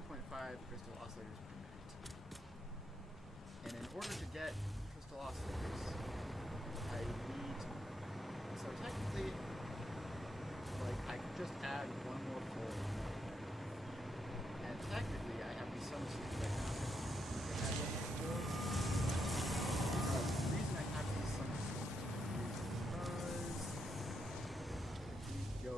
1.5 crystal oscillators per minute. And in order to get crystal oscillators, I need... So technically, like, I could just add one more floor. And technically, I have these summer suits right now. I can add one more floor. The reason I have these summer suits is because we go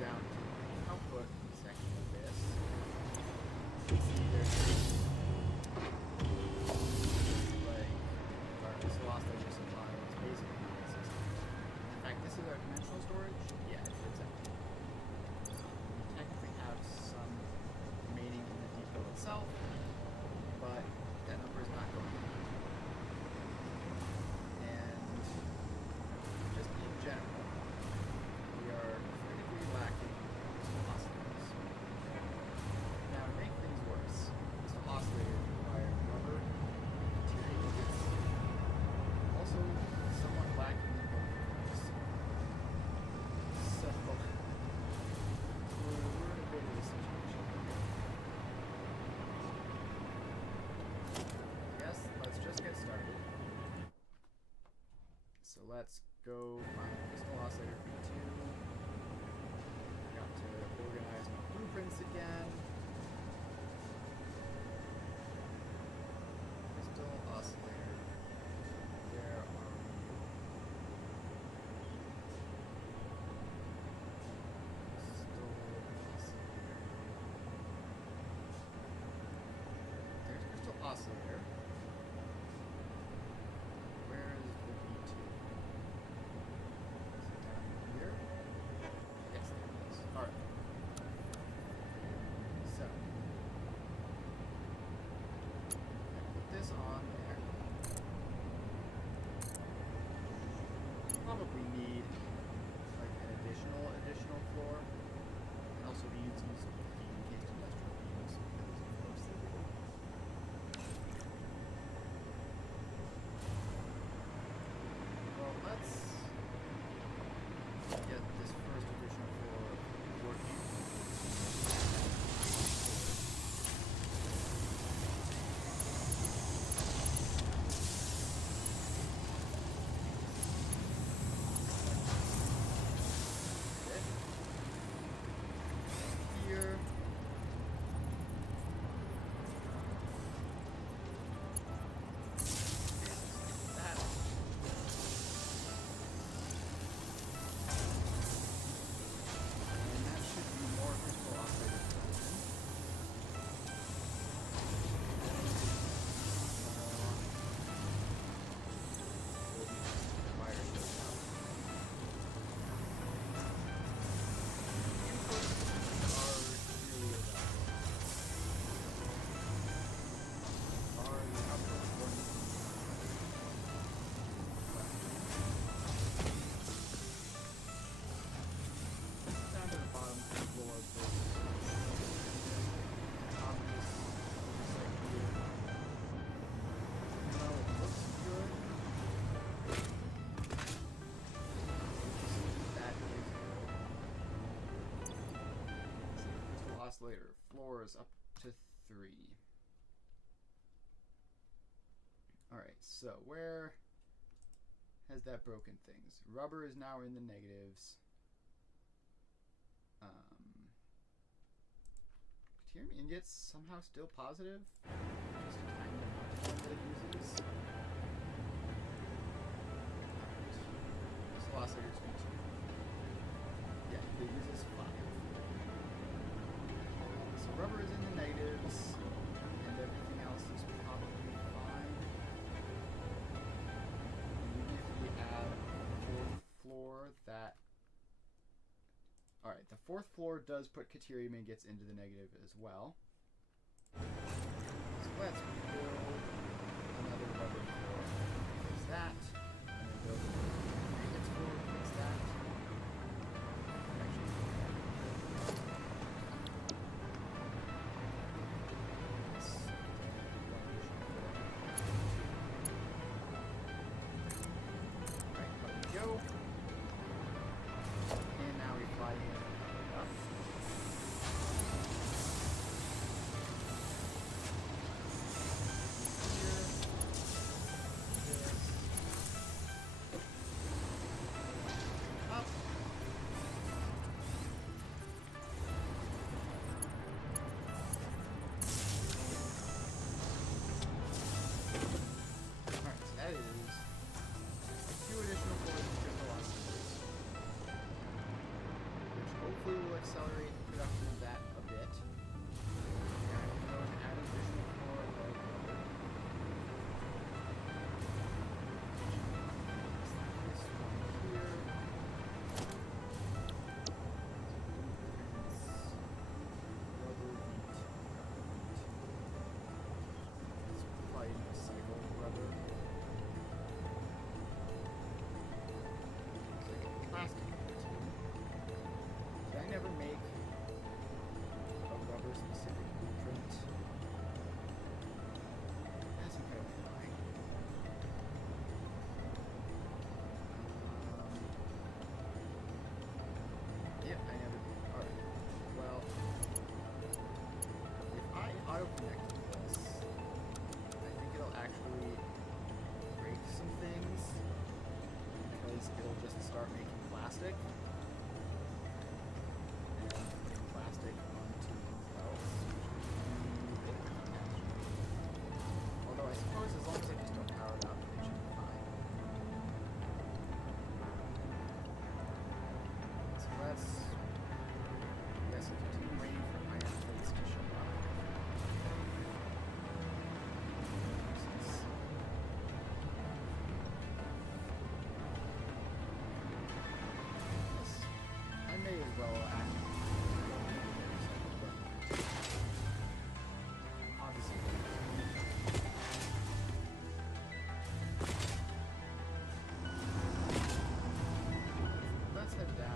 down to the output section of this. See, there's like our crystal oscillator supply is basically non-existent. In fact, this is our dimensional storage. Yeah, it's empty. We technically have some remaining in the depot itself, but that number is not going up. And just in general, we are critically lacking crystal oscillators. Now, to make things worse, crystal oscillators require rubber material. It's also somewhat lacking in both. So, we're in a bit of a situation. I guess let's just get started. So let's go find crystal oscillator V2. I got to organize my blueprints again. Crystal oscillator. Where are we? Crystal oscillator. There's crystal oscillator. Where is the V2? Is it down here? Yes, there it is. Alright. So, I put this on there. Probably need like an additional floor. And also we use these beam cage industrial beams because of course they do. Well, let's get this first additional floor working. Here. That. And that should be more crystal oscillator production. Wires goes out. Inputs are really are the output one? Down to the bottom floor of this. On this oversight here. Well, it looks good. That is good. Crystal oscillator floor is up to 3. Alright, so where has that broken things? Rubber is now in the negatives. Deuterium ingots somehow still positive. Just a tiny amount of that it uses. This oscillator is V2. Yeah, it uses 5. So rubber is in the negatives, and everything else is probably fine. Even if we have a 4th floor that... Alright, the 4th floor does put deuterium ingots into the negative as well. So let's build another rubber floor. Fix that. And then build another ingots floor. Fix that. Actually, Alright, let me go. And now we fly in and up. start making plastic. And putting plastic onto belts, which would be a bit of a catastrophe. Although I suppose as long as I just don't power it up, it should be fine. So let's, I guess, continue waiting for iron plates to show up. I may as well obviously. Let's head down.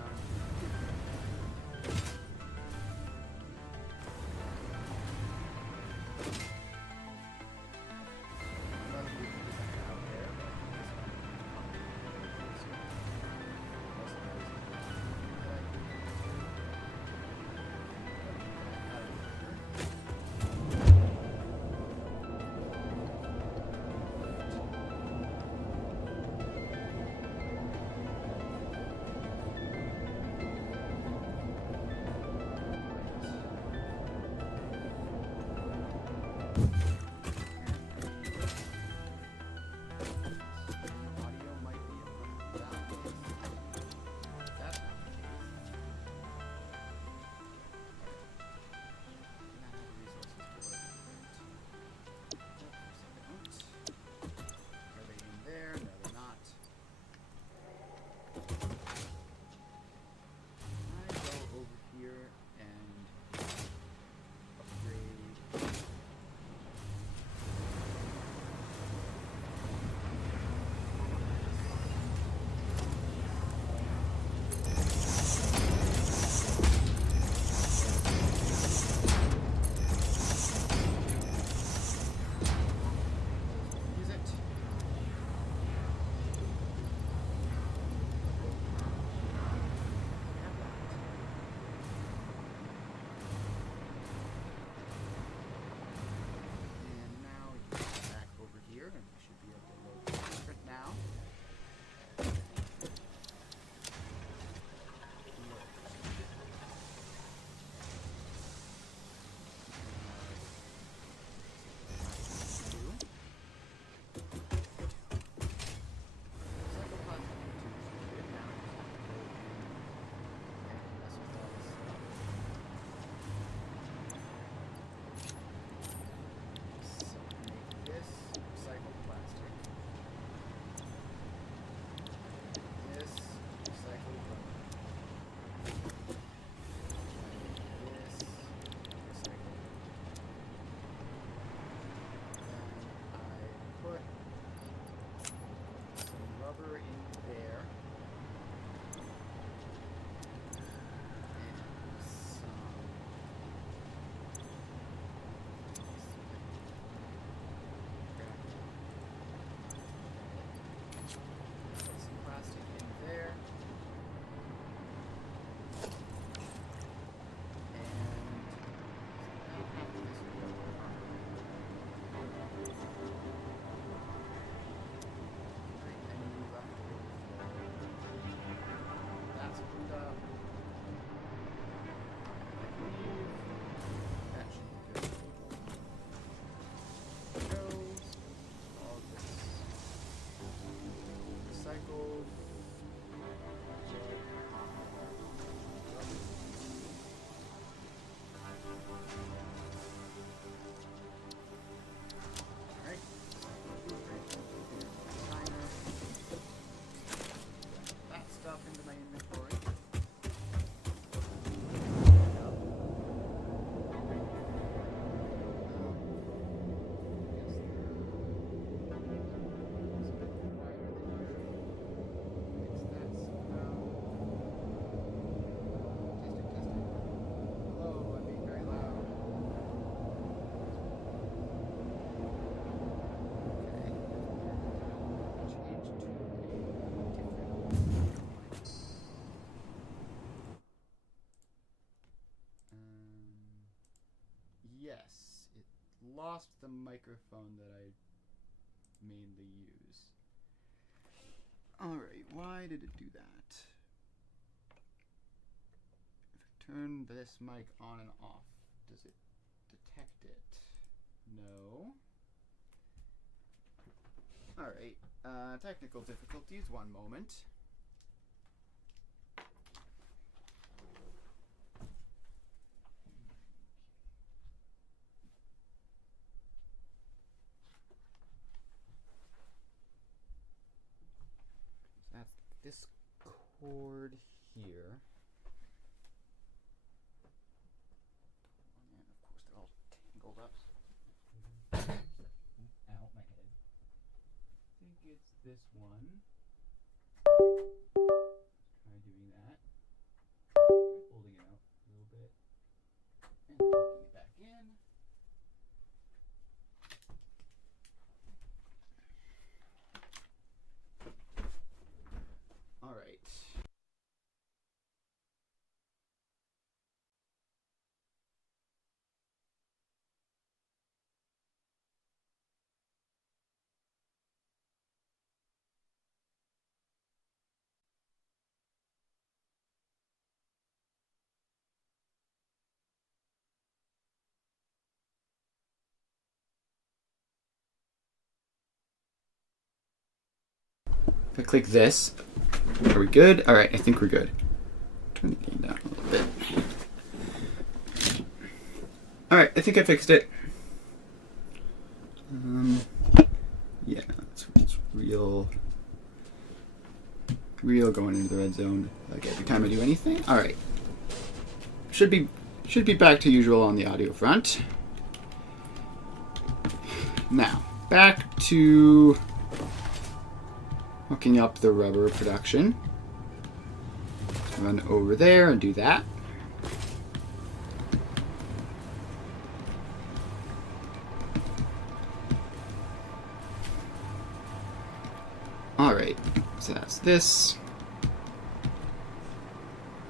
Yes, it lost the microphone that I mainly use. Alright, why did it do that? turn this mic on and off. Does it detect it? No. Alright, technical difficulties, one moment. That's this cord here. And of course they're all tangled up. Ow, my head. I think it's this one. Try doing that. Holding it out a little bit. And then plugging it back in. Alright. If I click this, are we good? Alright, I think we're good. Turn the game down a little bit. Alright, I think I fixed it. Yeah, it's real going into the red zone like every time I do anything. Alright. Should be back to usual on the audio front. Now, back to hooking up the rubber production. Run over there and do that. Alright, so that's this.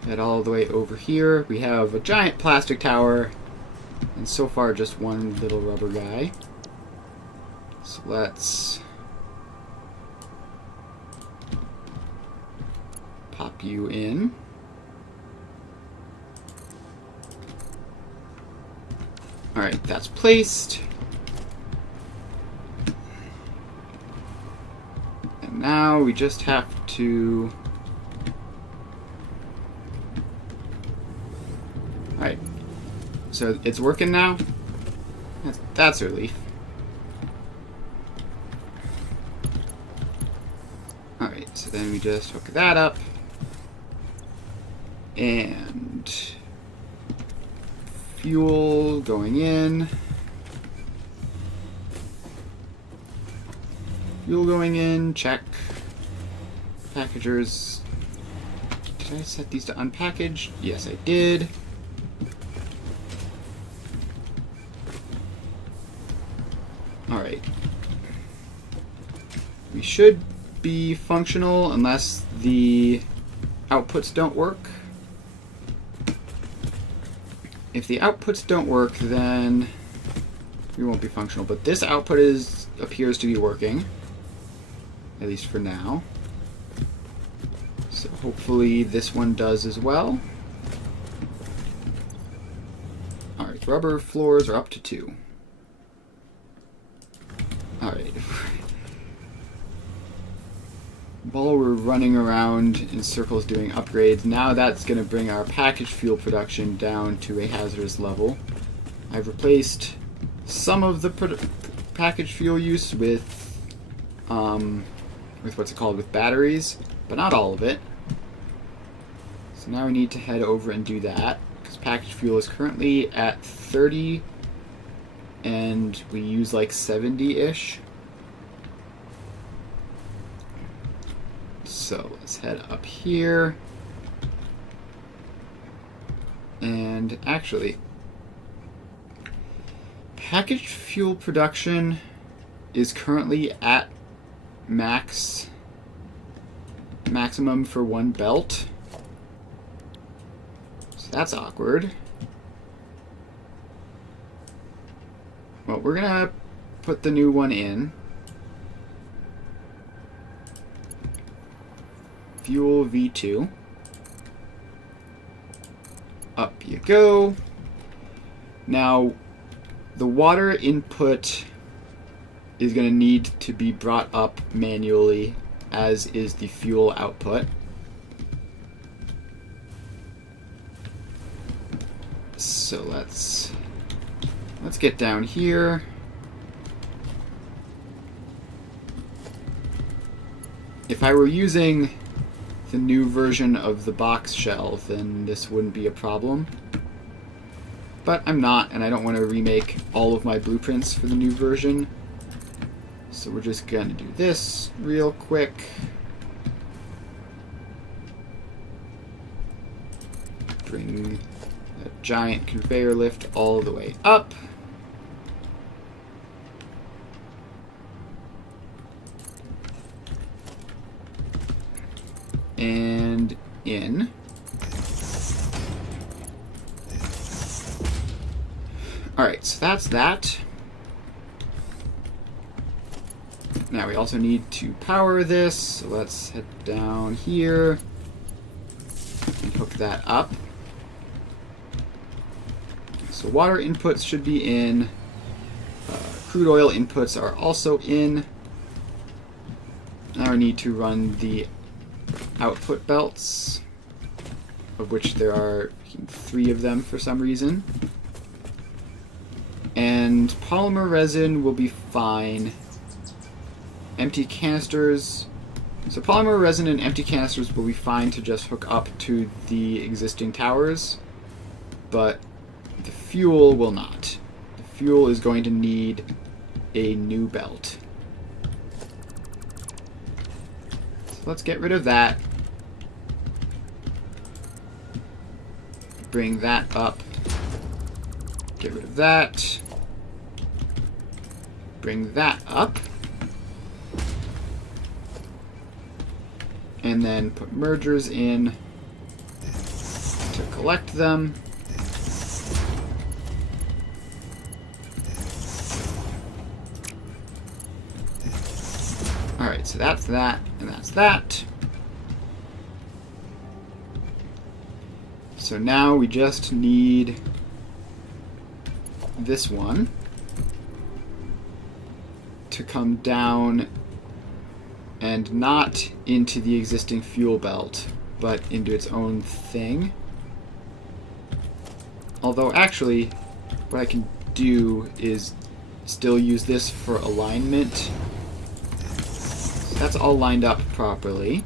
Head all the way over here. We have a giant plastic tower, and so far just one little rubber guy. So let's pop you in. Alright, that's placed. And now we just have to... Alright, so it's working now. That's a relief. Alright, so then we just hook that up. And fuel going in. Fuel going in, check. Packagers. Did I set these to unpackaged? Yes, I did. Alright. We should be functional unless the outputs don't work. If the outputs don't work, then we won't be functional. But this output appears to be working, at least for now. So hopefully this one does as well. Alright, rubber floors are up to 2. Alright. While we're running around in circles doing upgrades, now that's going to bring our packaged fuel production down to a hazardous level. I've replaced some of the packaged fuel use with what's it called, with batteries, but not all of it. So now we need to head over and do that, because packaged fuel is currently at 30, and we use like 70-ish. So let's head up here. And actually, packaged fuel production is currently at maximum for one belt. So that's awkward. Well, we're gonna put the new one in. Fuel V2. Up you go. Now, the water input is going to need to be brought up manually, as is the fuel output. So let's get down here. If I were using the new version of the box shell, then this wouldn't be a problem. But I'm not, and I don't want to remake all of my blueprints for the new version. So we're just going to do this real quick. Bring a giant conveyor lift all the way up. And in. Alright, so that's that. Now we also need to power this, so let's head down here and hook that up. So water inputs should be in. Crude oil inputs are also in. Now we need to run the output belts, of which there are 3 of them for some reason. And polymer resin will be fine. Empty canisters. So polymer resin and empty canisters will be fine to just hook up to the existing towers, but the fuel will not. The fuel is going to need a new belt. So let's get rid of that. Bring that up. Get rid of that. Bring that up. And then put mergers in to collect them. Alright, so that's that, and that's that. So now we just need this one to come down and not into the existing fuel belt, but into its own thing. Although actually, what I can do is still use this for alignment. So that's all lined up properly.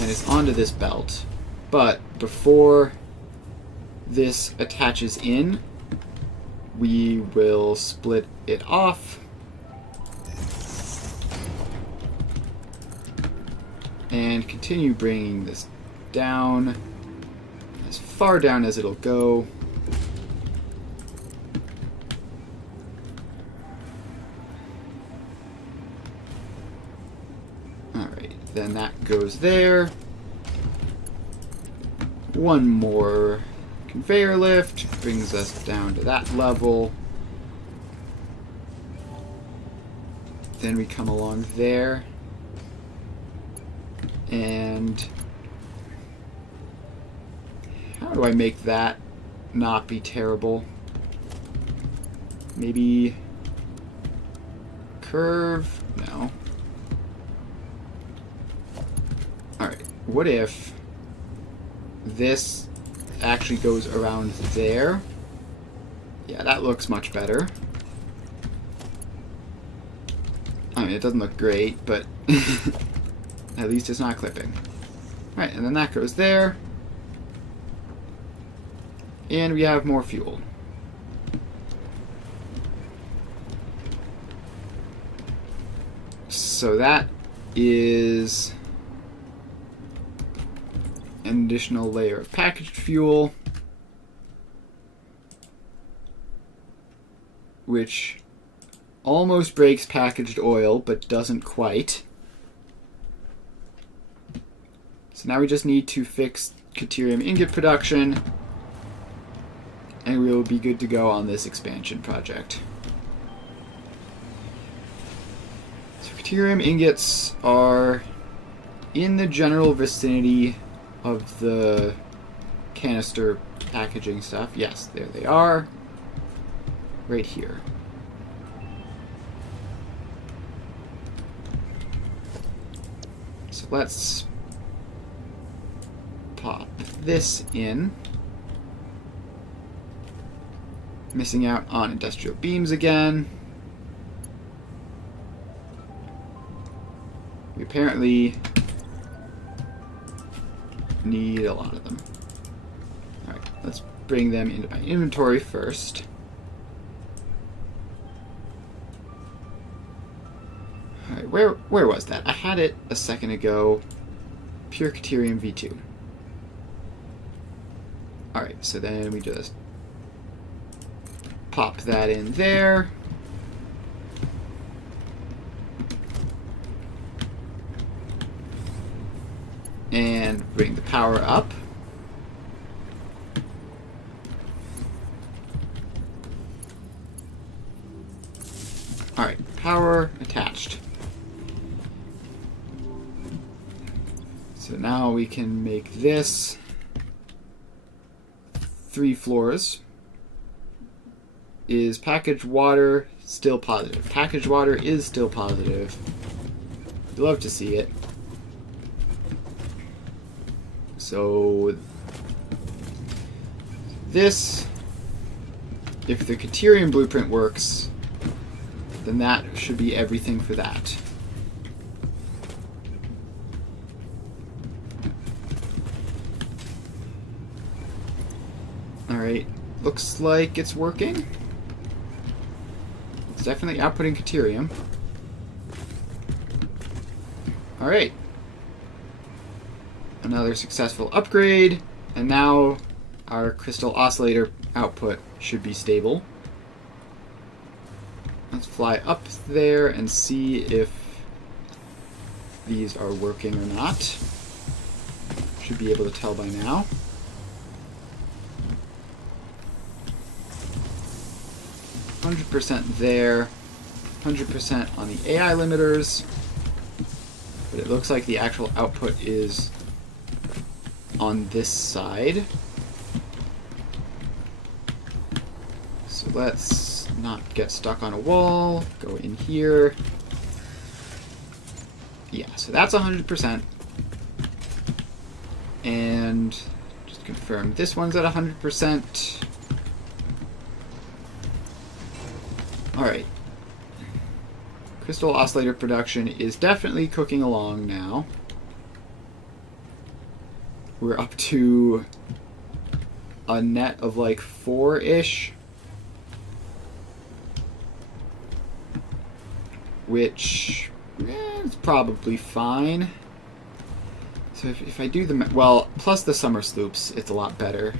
And it's onto this belt. But before this attaches in, we will split it off. And continue bringing this down as far down as it'll go. Alright, then that goes there. One more conveyor lift brings us down to that level. Then we come along there. And how do I make that not be terrible? Maybe curve? No. Alright, what if this actually goes around there? Yeah, that looks much better. I mean, it doesn't look great, but at least it's not clipping. Alright, and then that goes there. And we have more fuel. So that is an additional layer of packaged fuel, which almost breaks packaged oil, but doesn't quite. So now we just need to fix Caterium ingot production, and we will be good to go on this expansion project. So Caterium ingots are in the general vicinity of the canister packaging stuff. Yes, there they are. Right here. So let's pop this in. Missing out on industrial beams again. We apparently need a lot of them. Alright, let's bring them into my inventory first. Alright, where was that? I had it a second ago. Pure Caterium V2. Alright, so then we just pop that in there. And bring the power up. Alright, power attached. So now we can make this 3 floors. Is packaged water still positive? Packaged water is still positive. I'd love to see it. So this, if the Caterium blueprint works, then that should be everything for that. Alright, looks like it's working. It's definitely outputting Caterium. Alright. Another successful upgrade, and now our crystal oscillator output should be stable. Let's fly up there and see if these are working or not. Should be able to tell by now. %, there, 100% on the AI limiters, but it looks like the actual output is on this side. So let's not get stuck on a wall. Go in here. Yeah, so that's 100%. And just confirm this one's at 100%. Alright. Crystal oscillator production is definitely cooking along now. We're up to a net of like 4-ish. Which is probably fine. So if I do the... well, plus the summer sloops, it's a lot better.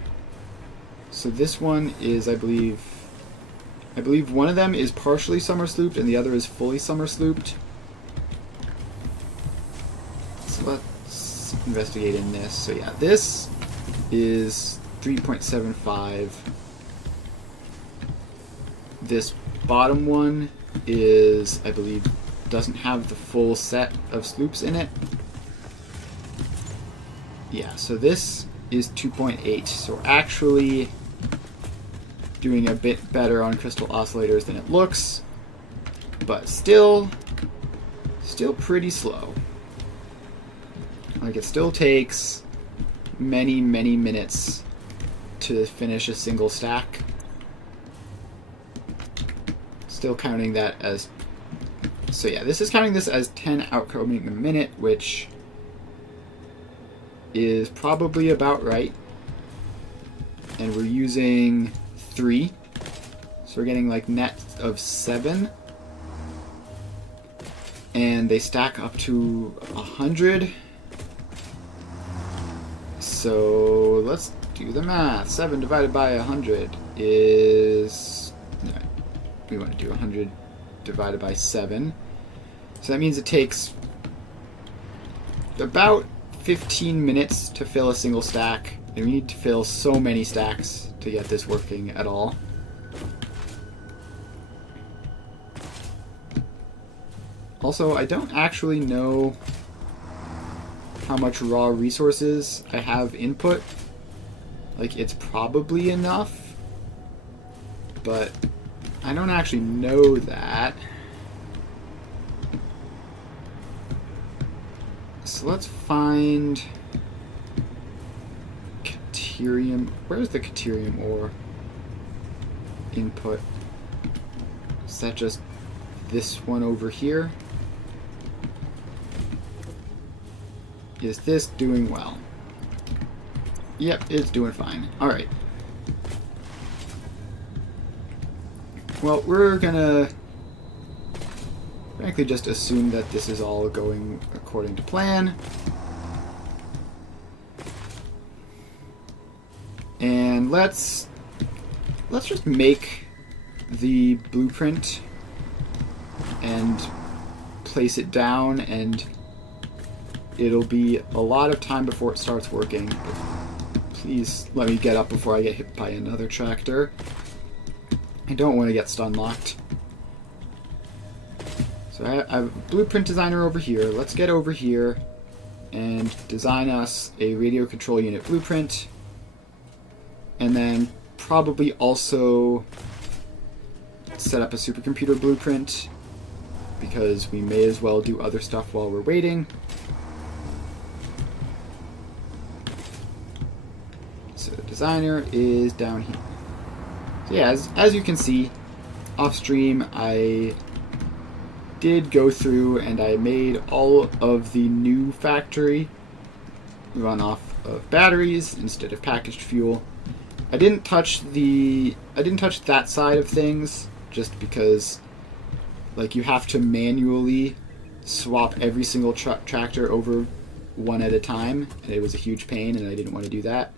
So this one is, I believe one of them is partially summer slooped and the other is fully summer slooped. So let's investigate in this. So yeah, this is 3.75. This bottom one is, I believe, doesn't have the full set of sloops in it. Yeah, so this is 2.8. So we're actually doing a bit better on crystal oscillators than it looks, but still pretty slow. Like, it still takes many minutes to finish a single stack. Still counting that as... so yeah, this is counting this as 10 outcoming a minute, which is probably about right. And we're using 3, so we're getting like net of 7, and they stack up to 100. So let's do the math. 7 divided by 100 is... no, we want to do 100 divided by 7. So that means it takes about 15 minutes to fill a single stack, and we need to fill so many stacks to get this working at all. Also, I don't actually know how much raw resources I have input like it's probably enough, but I don't actually know that. So let's find Caterium. Where's the Caterium ore input? Is that just this one over here? Is this doing well? Yep, it's doing fine. Alright. Well, we're gonna frankly just assume that this is all going according to plan. And let's just make the blueprint and place it down, and it'll be a lot of time before it starts working. Please let me get up before I get hit by another tractor. I don't want to get stun locked. So I have a blueprint designer over here. Let's get over here and design us a radio control unit blueprint. And then probably also set up a supercomputer blueprint, because we may as well do other stuff while we're waiting. So the designer is down here. So yeah, as you can see, off stream I did go through and I made all of the new factory run off of batteries instead of packaged fuel. I didn't touch that side of things, just because like you have to manually swap every single tractor over one at a time, and it was a huge pain and I didn't want to do that.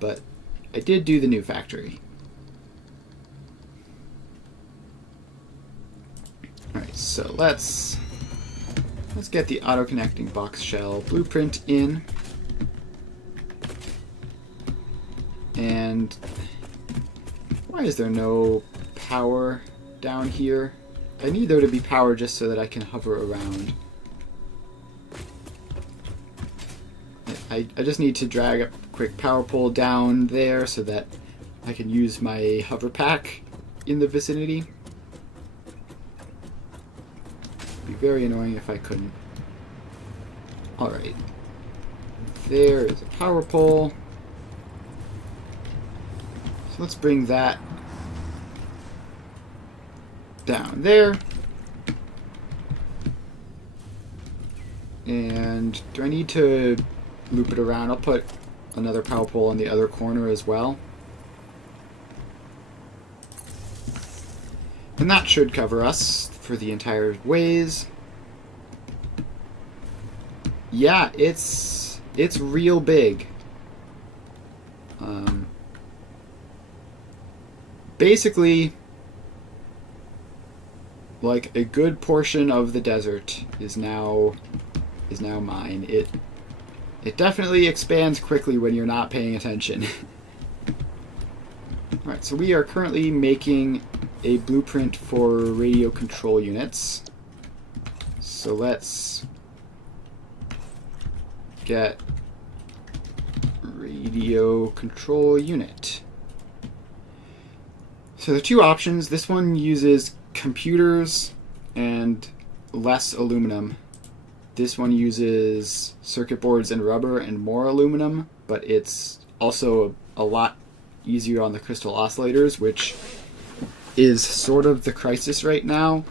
But I did do the new factory. Alright, so let's get the auto-connecting box shell blueprint in. And why is there no power down here? I need there to be power just so that I can hover around. I just need to drag a quick power pole down there so that I can use my hover pack in the vicinity. It'd be very annoying if I couldn't. Alright. There is a power pole. So let's bring that down there. And do I need to loop it around? I'll put another power pole on the other corner as well. And that should cover us for the entire ways. Yeah, it's real big. Basically, like a good portion of the desert is now mine. It definitely expands quickly when you're not paying attention. Alright, so we are currently making a blueprint for radio control units. So let's get radio control unit. So there are two options. This one uses computers and less aluminum. This one uses circuit boards and rubber and more aluminum, but it's also a lot easier on the crystal oscillators, which is sort of the crisis right now.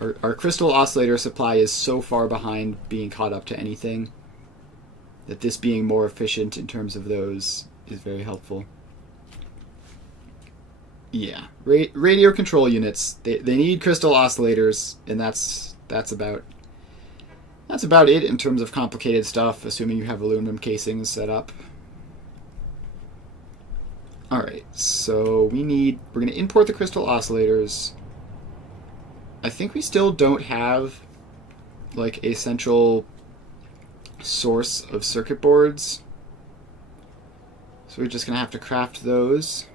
Our crystal oscillator supply is so far behind being caught up to anything that this being more efficient in terms of those is very helpful. Yeah, radio control units, they need crystal oscillators, and that's about it in terms of complicated stuff, assuming you have aluminum casings set up. Alright, so we're going to import the crystal oscillators. I think we still don't have like a central source of circuit boards, so we're just going to have to craft those.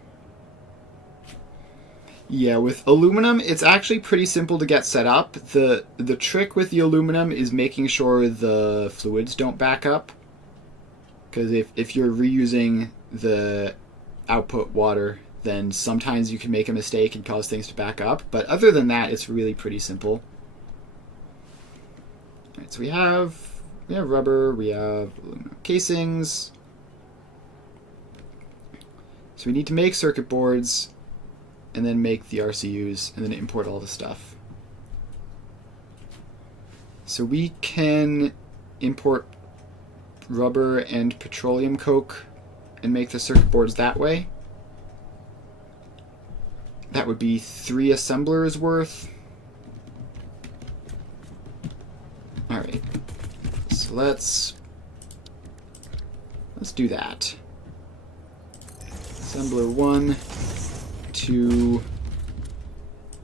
Yeah, with aluminum, it's actually pretty simple to get set up. The trick with the aluminum is making sure the fluids don't back up. Because if you're reusing the output water, then sometimes you can make a mistake and cause things to back up. But other than that, it's really pretty simple. All right, so we have rubber, we have aluminum casings. So we need to make circuit boards and then make the RCUs and then import all the stuff. So we can import rubber and petroleum coke and make the circuit boards that way. That would be 3 assemblers worth. Alright. So let's do that. Assembler 1, 2,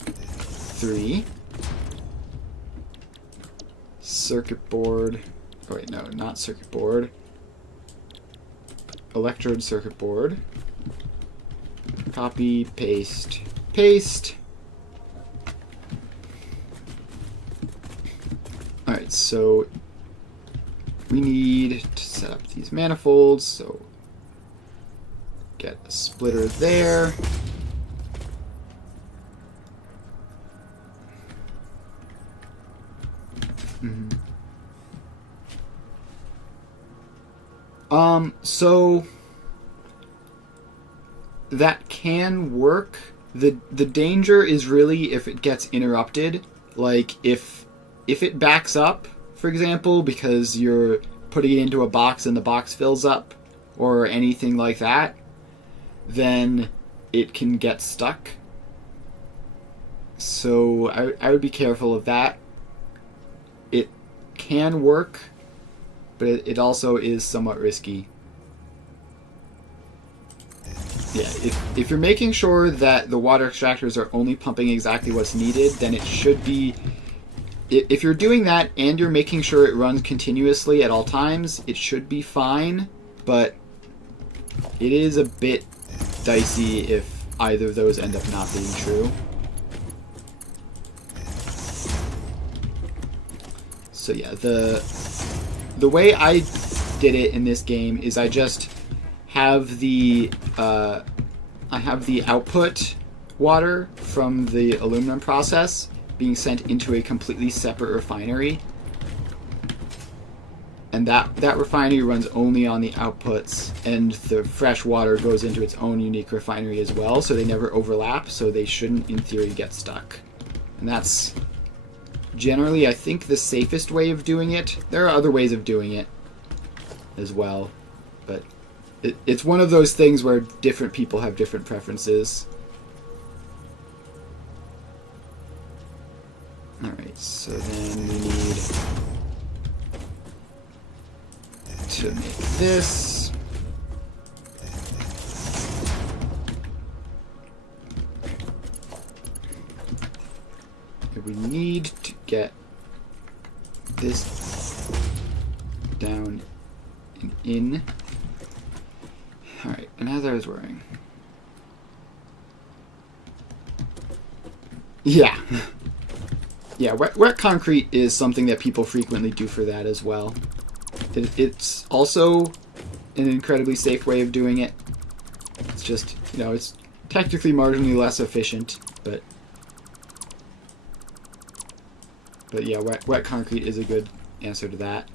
3. Circuit board. Oh wait, no, not circuit board. Electrode circuit board. Copy, paste, paste. Alright, so we need to set up these manifolds, so get a splitter there. So that can work. The danger is really if it gets interrupted. Like if it backs up, for example, because you're putting it into a box and the box fills up or anything like that, then it can get stuck. So I would be careful of that. It can work, but it also is somewhat risky. Yeah, if you're making sure that the water extractors are only pumping exactly what's needed, then it should be... If you're doing that and you're making sure it runs continuously at all times, it should be fine, but it is a bit dicey if either of those end up not being true. So yeah, the way I did it in this game is I just have the output water from the aluminum process being sent into a completely separate refinery, and that refinery runs only on the outputs, and the fresh water goes into its own unique refinery as well, so they never overlap, so they shouldn't in theory get stuck. And that's generally, I think, the safest way of doing it. There are other ways of doing it as well, but it's one of those things where different people have different preferences. Alright, so then we need to make this. And we need to get this down and in. Alright, and as I was worrying. Yeah. Yeah, wet concrete is something that people frequently do for that as well. It's also an incredibly safe way of doing it. It's just, it's technically marginally less efficient, but yeah, wet concrete is a good answer to that.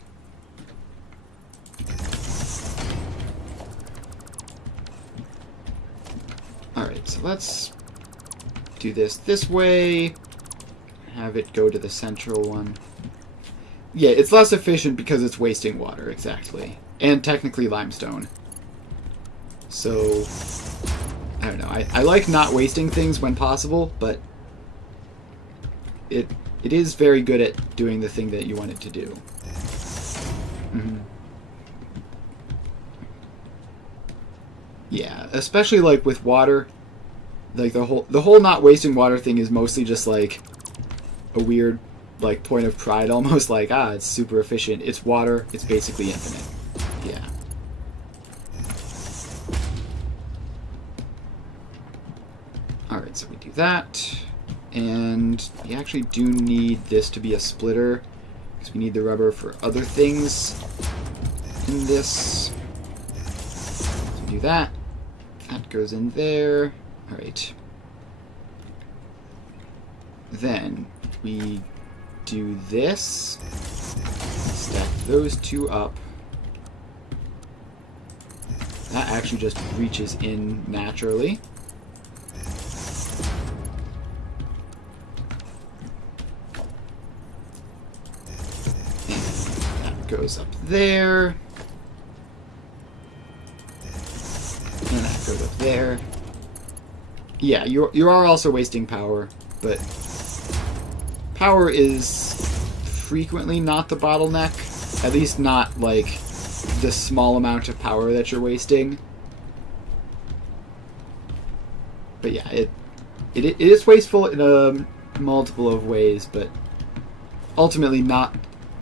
Alright, so let's do this way. Have it go to the central one. Yeah, it's less efficient because it's wasting water, exactly. And technically limestone. So, I don't know. I like not wasting things when possible, but it is very good at doing the thing that you want it to do. Mm-hmm. Yeah, especially like with water. Like the whole not wasting water thing is mostly just like a weird like point of pride almost, like it's super efficient. It's water, it's basically infinite. Yeah. Alright, so we do that. And we actually do need this to be a splitter because we need the rubber for other things in this. So we do that. That goes in there. All right. Then we do this. Stack those two up. That actually just reaches in naturally. And that goes up there. And that goes up there. Yeah, you are also wasting power, but power is frequently not the bottleneck. At least not, like, the small amount of power that you're wasting. But yeah, it is wasteful in a multiple of ways, but ultimately not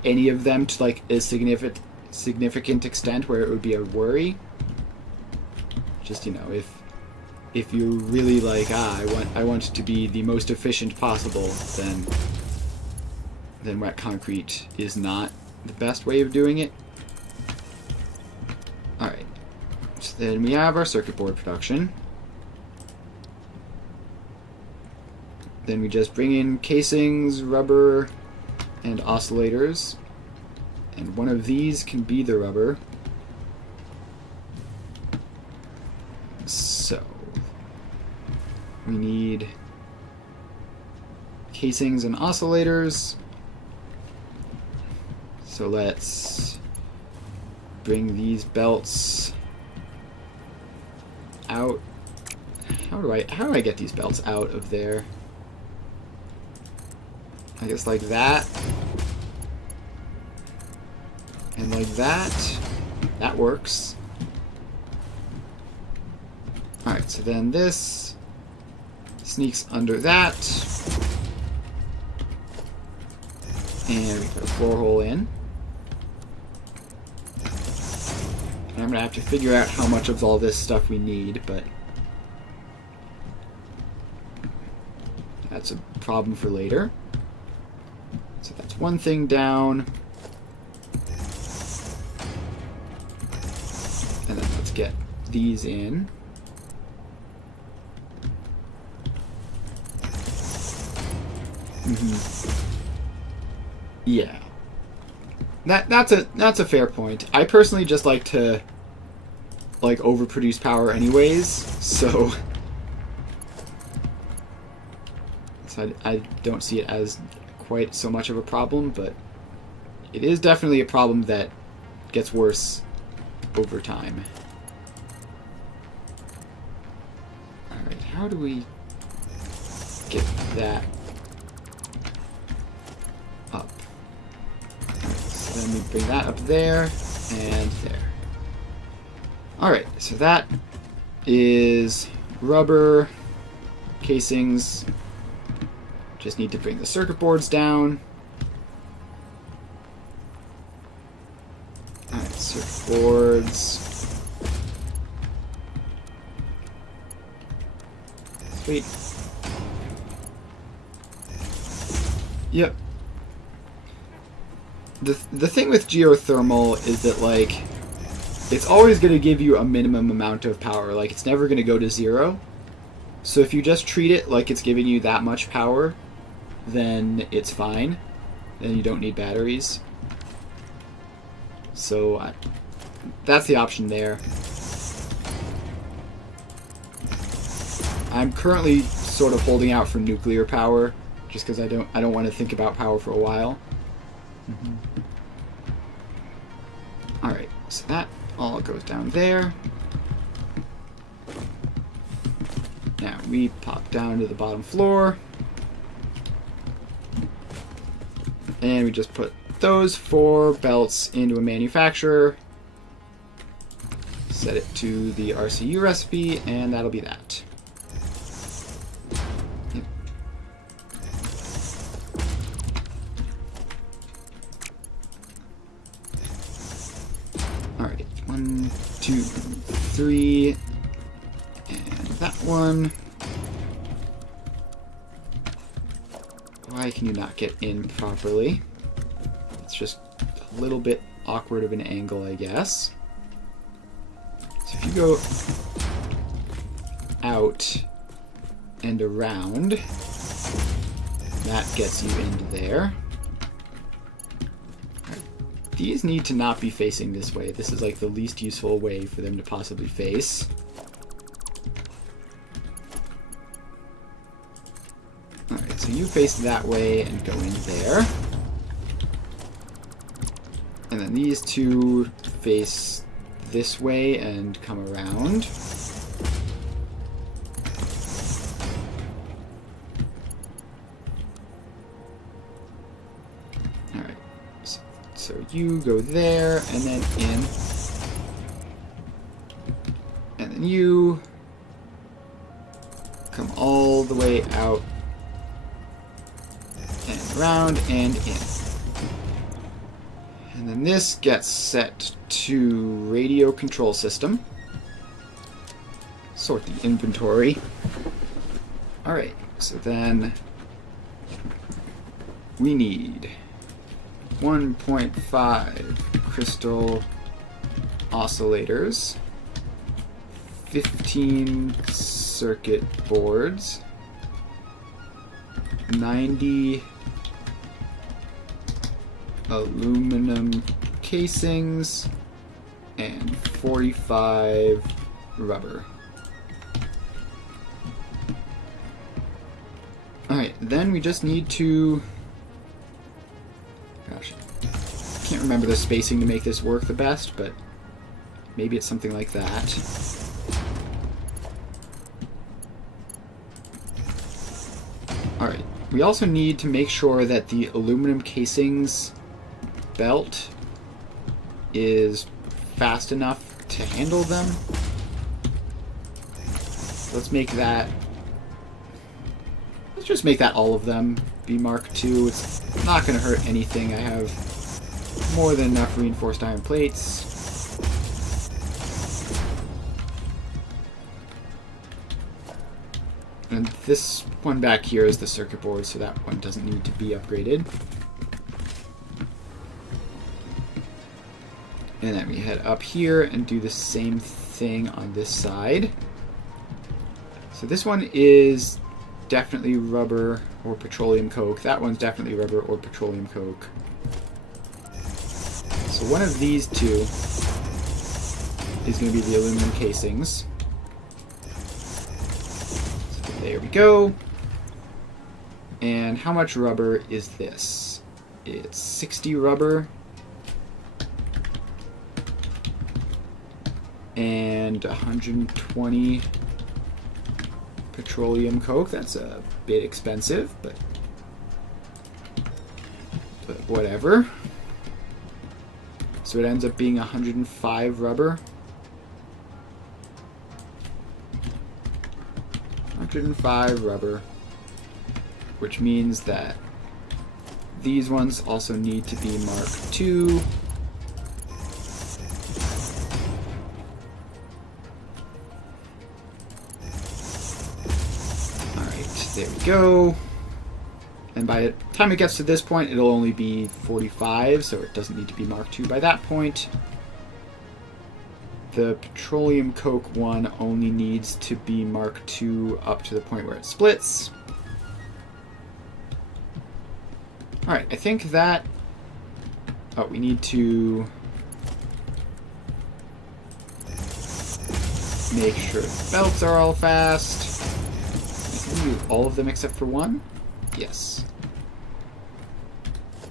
any of them to, like, a significant extent where it would be a worry. Just, you know, if you really like, I want to be the most efficient possible, then wet concrete is not the best way of doing it. Alright, so then we have our circuit board production. Then we just bring in casings, rubber, and oscillators. And one of these can be the rubber. So we need casings and oscillators. So let's bring these belts out. How do I get these belts out of there? I guess like that. And like that. That works. Alright, so then this sneaks under that. And we put a floor hole in. And I'm going to have to figure out how much of all this stuff we need, but that's a problem for later. So that's one thing down. And then let's get these in. Yeah. That's a fair point. I personally just like to overproduce power anyways, so I don't see it as quite so much of a problem, but it is definitely a problem that gets worse over time. Alright, how do we get that up? So then we bring that up there and there. Alright, so that is rubber, casings. Just need to bring the circuit boards down. Alright, circuit boards. Sweet. Yep. The thing with geothermal is that, like, it's always going to give you a minimum amount of power. Like, it's never going to go to zero. So if you just treat it like it's giving you that much power, then it's fine. Then you don't need batteries. So that's the option there. I'm currently sort of holding out for nuclear power, just because I don't want to think about power for a while. Alright, so that all goes down there. Now we pop down to the bottom floor. And we just put those 4 belts into a manufacturer. Set it to the RCU recipe, and that'll be that. Yep. Alright, 1, 2, 3, and that one. Why can you not get in properly? It's just a little bit awkward of an angle, I guess. So if you go out and around, that gets you into there. These need to not be facing this way. This is like the least useful way for them to possibly face. Alright, so you face that way and go in there. And then these two face this way and come around. Alright, so you go there and then in. And then you come all the way out and around and in. And then this gets set to radio control system. Sort the inventory. Alright, so then we need 1.5 crystal oscillators, 15 circuit boards, 90 aluminum casings, and 45 rubber. Alright, then we just need to... Gosh, I can't remember the spacing to make this work the best, but maybe it's something like that. Alright, we also need to make sure that the aluminum casings belt is fast enough to handle them. Let's make that... Let's just make that all of them be Mark II. It's not going to hurt anything. I have more than enough reinforced iron plates. And this one back here is the circuit board, so that one doesn't need to be upgraded. And then we head up here and do the same thing on this side. So this one is definitely rubber or petroleum coke. That one's definitely rubber or petroleum coke. So one of these two is going to be the aluminum casings. So there we go. And how much rubber is this? It's 60 rubber. And 120 petroleum coke. That's a bit expensive, but whatever. So it ends up being 105 rubber. 105 rubber, which means that these ones also need to be Mark II. There we go. And by the time it gets to this point, it'll only be 45, so it doesn't need to be Mark II by that point. The petroleum coke one only needs to be Mark II up to the point where it splits. Alright, I think that... Oh, we need to make sure the belts are all fast. All of them except for one? Yes.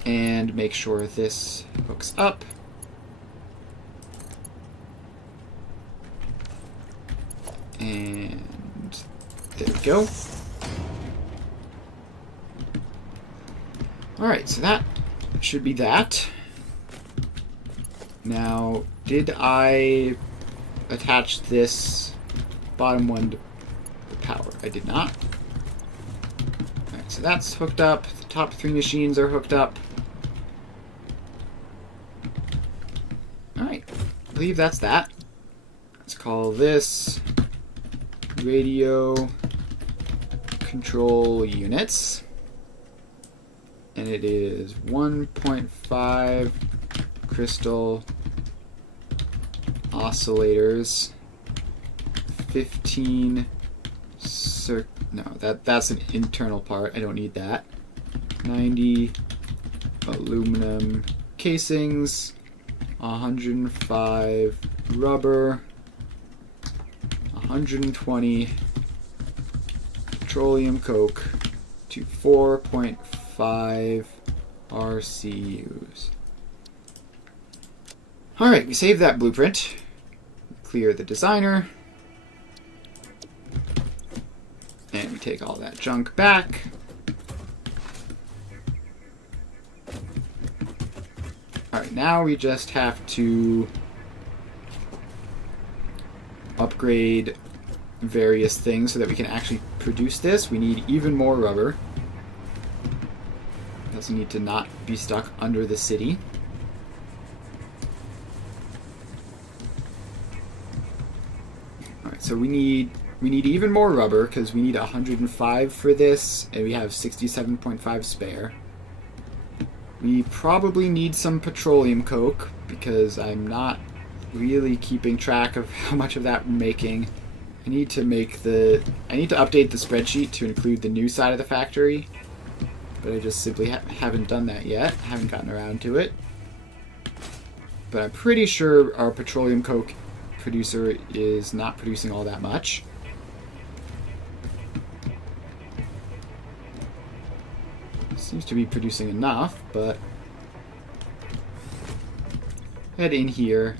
And make sure this hooks up. And there we go. Alright, so that should be that. Now, did I attach this bottom one to the power? I did not. Alright, so that's hooked up. The top three machines are hooked up. Alright, I believe that's that. Let's call this radio control units. And it is 1.5 crystal oscillators 15 no, that's an internal part. I don't need that. 90 aluminum casings, 105 rubber, 120 petroleum coke to 4.5 RCUs. Alright, we save that blueprint. Clear the designer. And we take all that junk back. Alright, now we just have to upgrade various things so that we can actually produce this. We need even more rubber. We also need to not be stuck under the city. Alright, so we need even more rubber because we need 105 for this, and we have 67.5 spare. We probably need some petroleum coke because I'm not really keeping track of how much of that we're making. I need to update the spreadsheet to include the new side of the factory, but I just simply haven't done that yet. Haven't gotten around to it. But I'm pretty sure our petroleum coke producer is not producing all that much. Seems to be producing enough, but head in here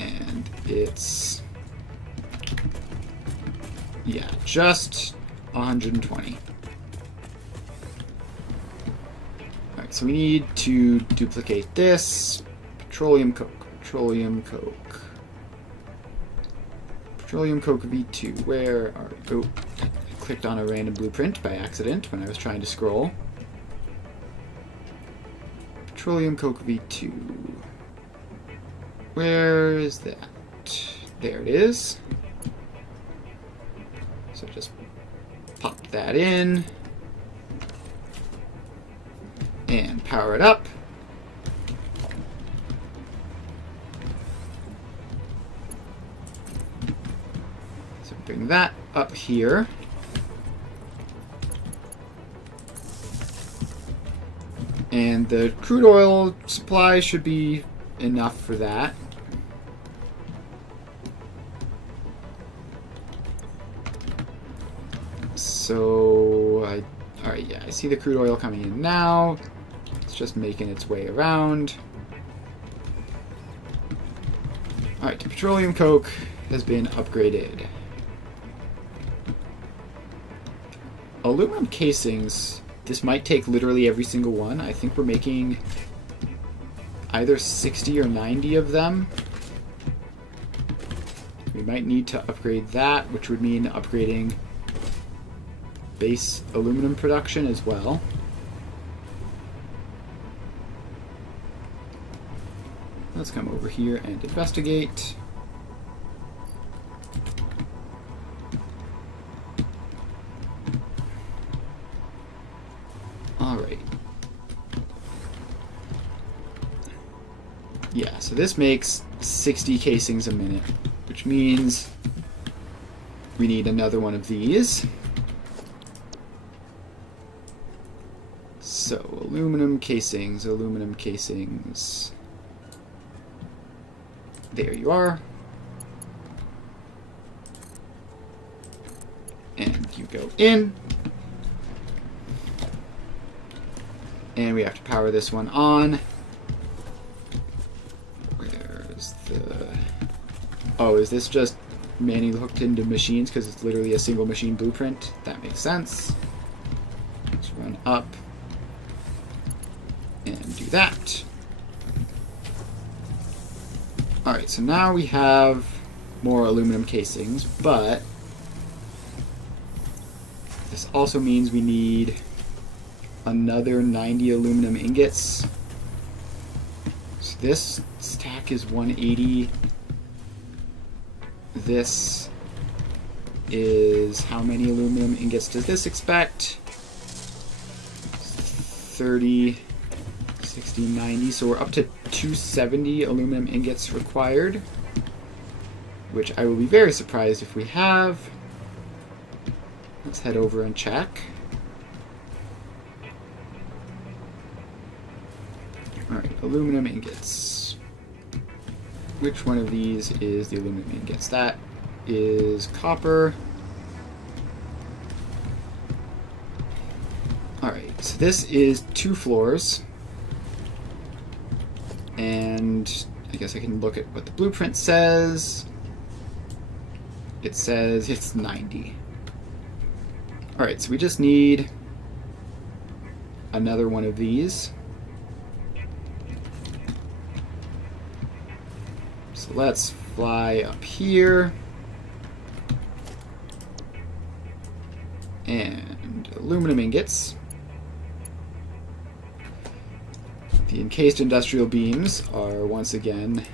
and it's, yeah, just 120. Alright, so we need to duplicate this. Petroleum coke, petroleum coke. Petroleum coke V2, where are we? Oh, I clicked on a random blueprint by accident when I was trying to scroll. Petroleum coke V2. Where is that? There it is. So just pop that in and power it up. So bring that up here. And the crude oil supply should be enough for that. So, alright, yeah, I see the crude oil coming in now. It's just making its way around. Alright, the petroleum coke has been upgraded. Aluminum casings, this might take literally every single one. I think we're making either 60 or 90 of them. We might need to upgrade that, which would mean upgrading base aluminum production as well. Let's come over here and investigate. Alright. Yeah, so this makes 60 casings a minute, which means we need another one of these. So, aluminum casings, aluminum casings. There you are. And you go in. And we have to power this one on. Where's the... Oh, is this just manually hooked into machines because it's literally a single machine blueprint? That makes sense. Let's run up and do that. Alright, so now we have more aluminum casings, but this also means we need another 90 aluminum ingots. So this stack is 180. This is how many aluminum ingots does this expect? 30, 60, 90. So we're up to 270 aluminum ingots required. which I will be very surprised if we have. Let's head over and check. Alright, aluminum ingots. Which one of these is the aluminum ingots? That is copper. Alright, so this is 2 floors. And I guess I can look at what the blueprint says. It says it's 90. Alright, so we just need another one of these. So let's fly up here. And aluminum ingots. The encased industrial beams are once again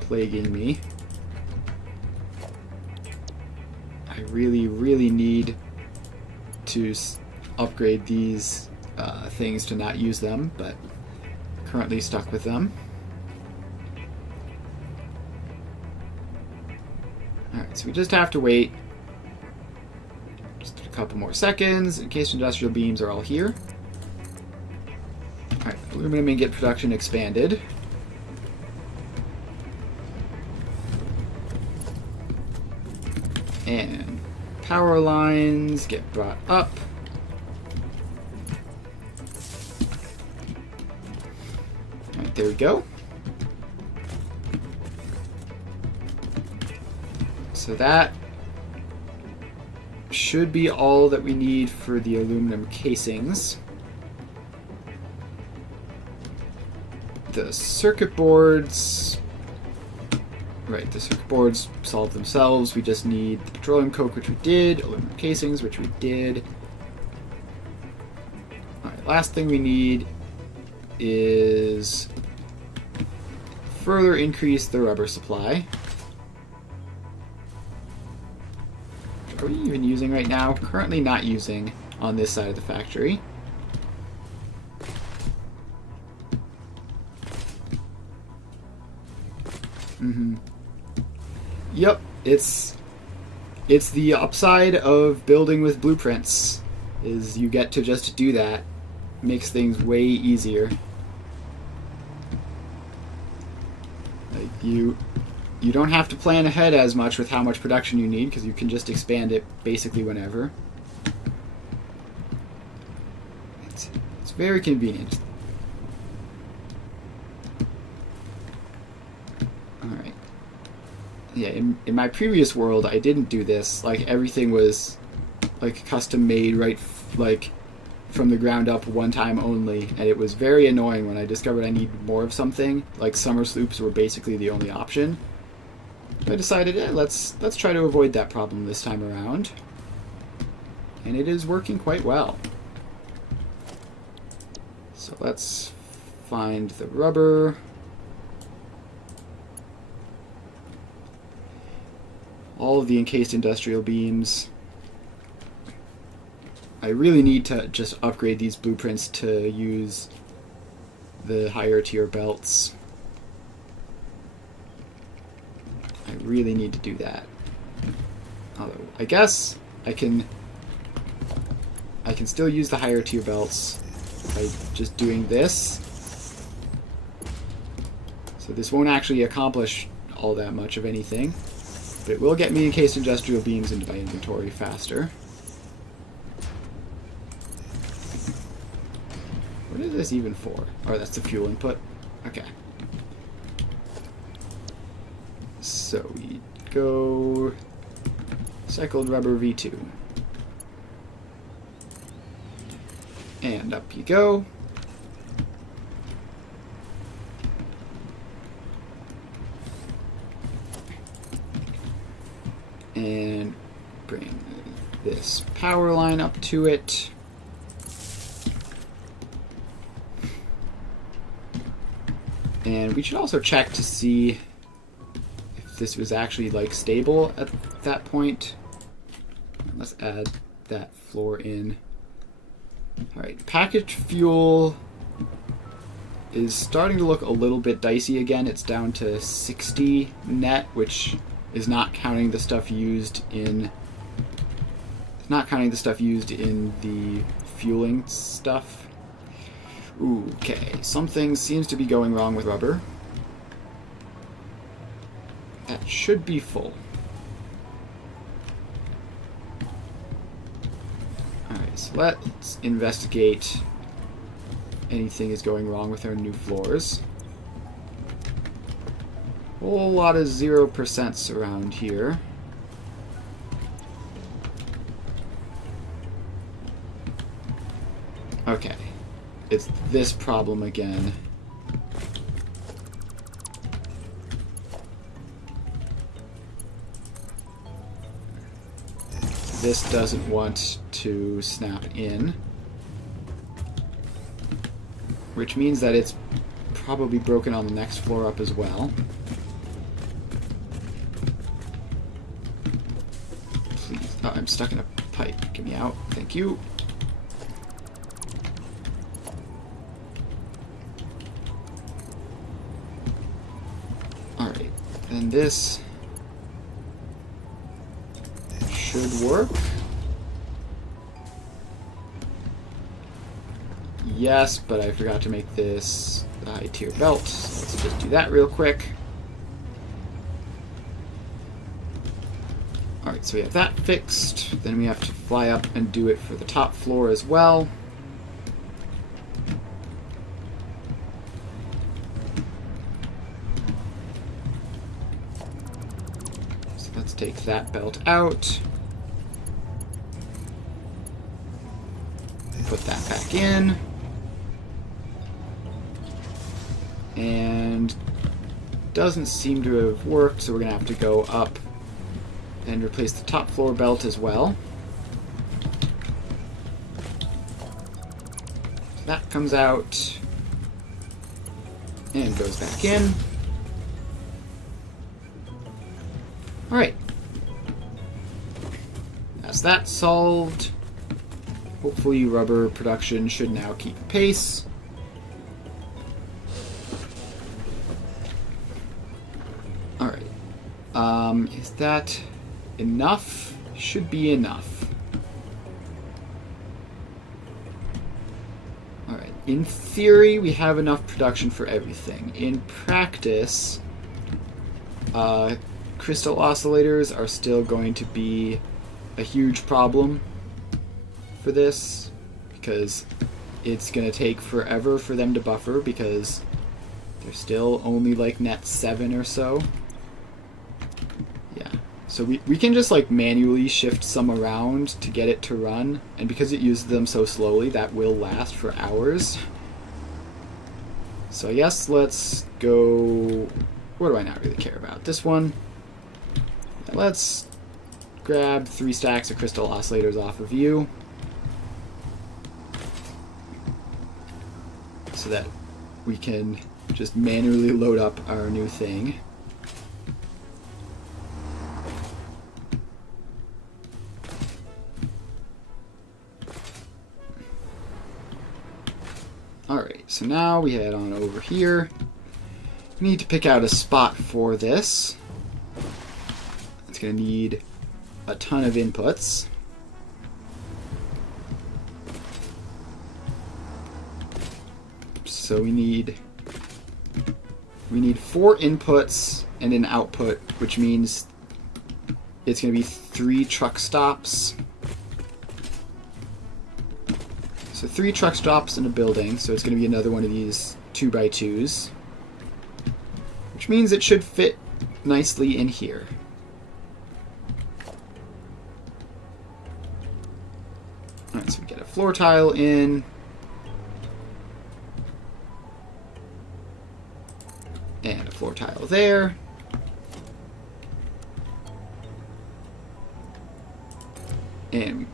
plaguing me. I really need to upgrade these things to not use them, but currently stuck with them. Alright, so we just have to wait just a couple more seconds. Encased industrial beams are all here. Alright, aluminum ingot production expanded. And power lines get brought up. Alright, there we go. So that should be all that we need for the aluminum casings. The circuit boards... Right, the circuit boards solve themselves. We just need the petroleum coke, which we did, aluminum casings, which we did. Alright, last thing we need is further increase the rubber supply. Are we even using right now? Currently not using on this side of the factory. Yep, it's the upside of building with blueprints, is you get to just do that. Makes things way easier. Like you don't have to plan ahead as much with how much production you need, because you can just expand it basically whenever. It's very convenient. Alright. Yeah, in my previous world, I didn't do this. Like, everything was, like, custom made right, like, from the ground up one time only. And it was very annoying when I discovered I needed more of something. Like, summer sloops were basically the only option. I decided, let's try to avoid that problem this time around. And it is working quite well. So let's find the rubber. All of the encased industrial beams. I really need to just upgrade these blueprints to use the higher tier belts. I really need to do that. Although, I guess I can still use the higher tier belts by just doing this. So this won't actually accomplish all that much of anything. But it will get me encased industrial beams into my inventory faster. What is this even for? Oh, that's the fuel input. Okay. So we go cycled rubber V2. And up you go. And bring this power line up to it. And we should also check to see if this was actually like stable at that point. Let's add that floor in. Alright, packaged fuel is starting to look a little bit dicey again. It's down to 60 net, which is not counting the stuff used in the fueling stuff. Okay, something seems to be going wrong with rubber. That should be full. Alright, so let's investigate anything is going wrong with our new floors. Whole lot of 0% around here. Okay. It's this problem again. This doesn't want to snap in. Which means that it's probably broken on the next floor up as well. Please. Oh, I'm stuck in a pipe. Get me out. Thank you. Alright. And this should work. Yes, but I forgot to make this a high tier belt. So let's just do that real quick. Alright, so we have that fixed. Then we have to fly up and do it for the top floor as well. So let's take that belt out. Put that back in. And doesn't seem to have worked, so we're gonna have to go up and replace the top floor belt as well. So that comes out and goes back in. Alright. That's that solved. Hopefully rubber production should now keep pace. Alright. Is that enough? Should be enough. Alright. In theory, we have enough production for everything. In practice, crystal oscillators are still going to be a huge problem for this, because it's going to take forever for them to buffer, because they're still only like net 7 or so. Yeah, so we can just like manually shift some around to get it to run, and because it uses them so slowly, that will last for hours. So I guess let's go... What do I not really care about? This one. Yeah, let's grab 3 stacks of crystal oscillators off of you, so that we can just manually load up our new thing. Alright, so now we head on over here. We need to pick out a spot for this. It's going to need a ton of inputs. So we need 4 inputs and an output, which means it's going to be 3 truck stops. So 3 truck stops in a building, so it's going to be another one of these 2x2s, which means it should fit nicely in here. Alright, so we get a floor tile in. And a floor tile there. And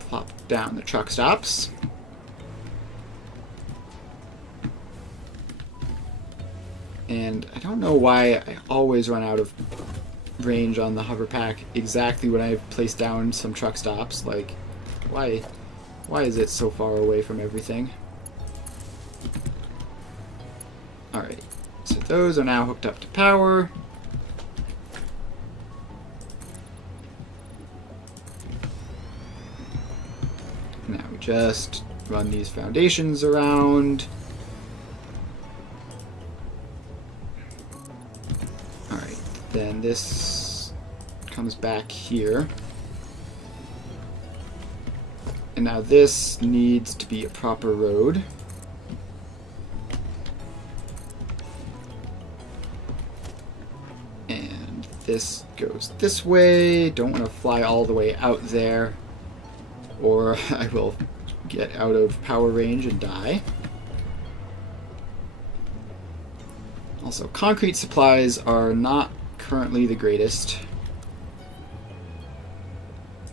plop down the truck stops. And I don't know why I always run out of range on the hover pack exactly when I've placed down some truck stops. Like, why is it so far away from everything? Alright. So those are now hooked up to power. just run these foundations around. Alright, then this comes back here. And now this needs to be a proper road. And this goes this way. Don't want to fly all the way out there, or I will get out of power range and die. Also, concrete supplies are not currently the greatest.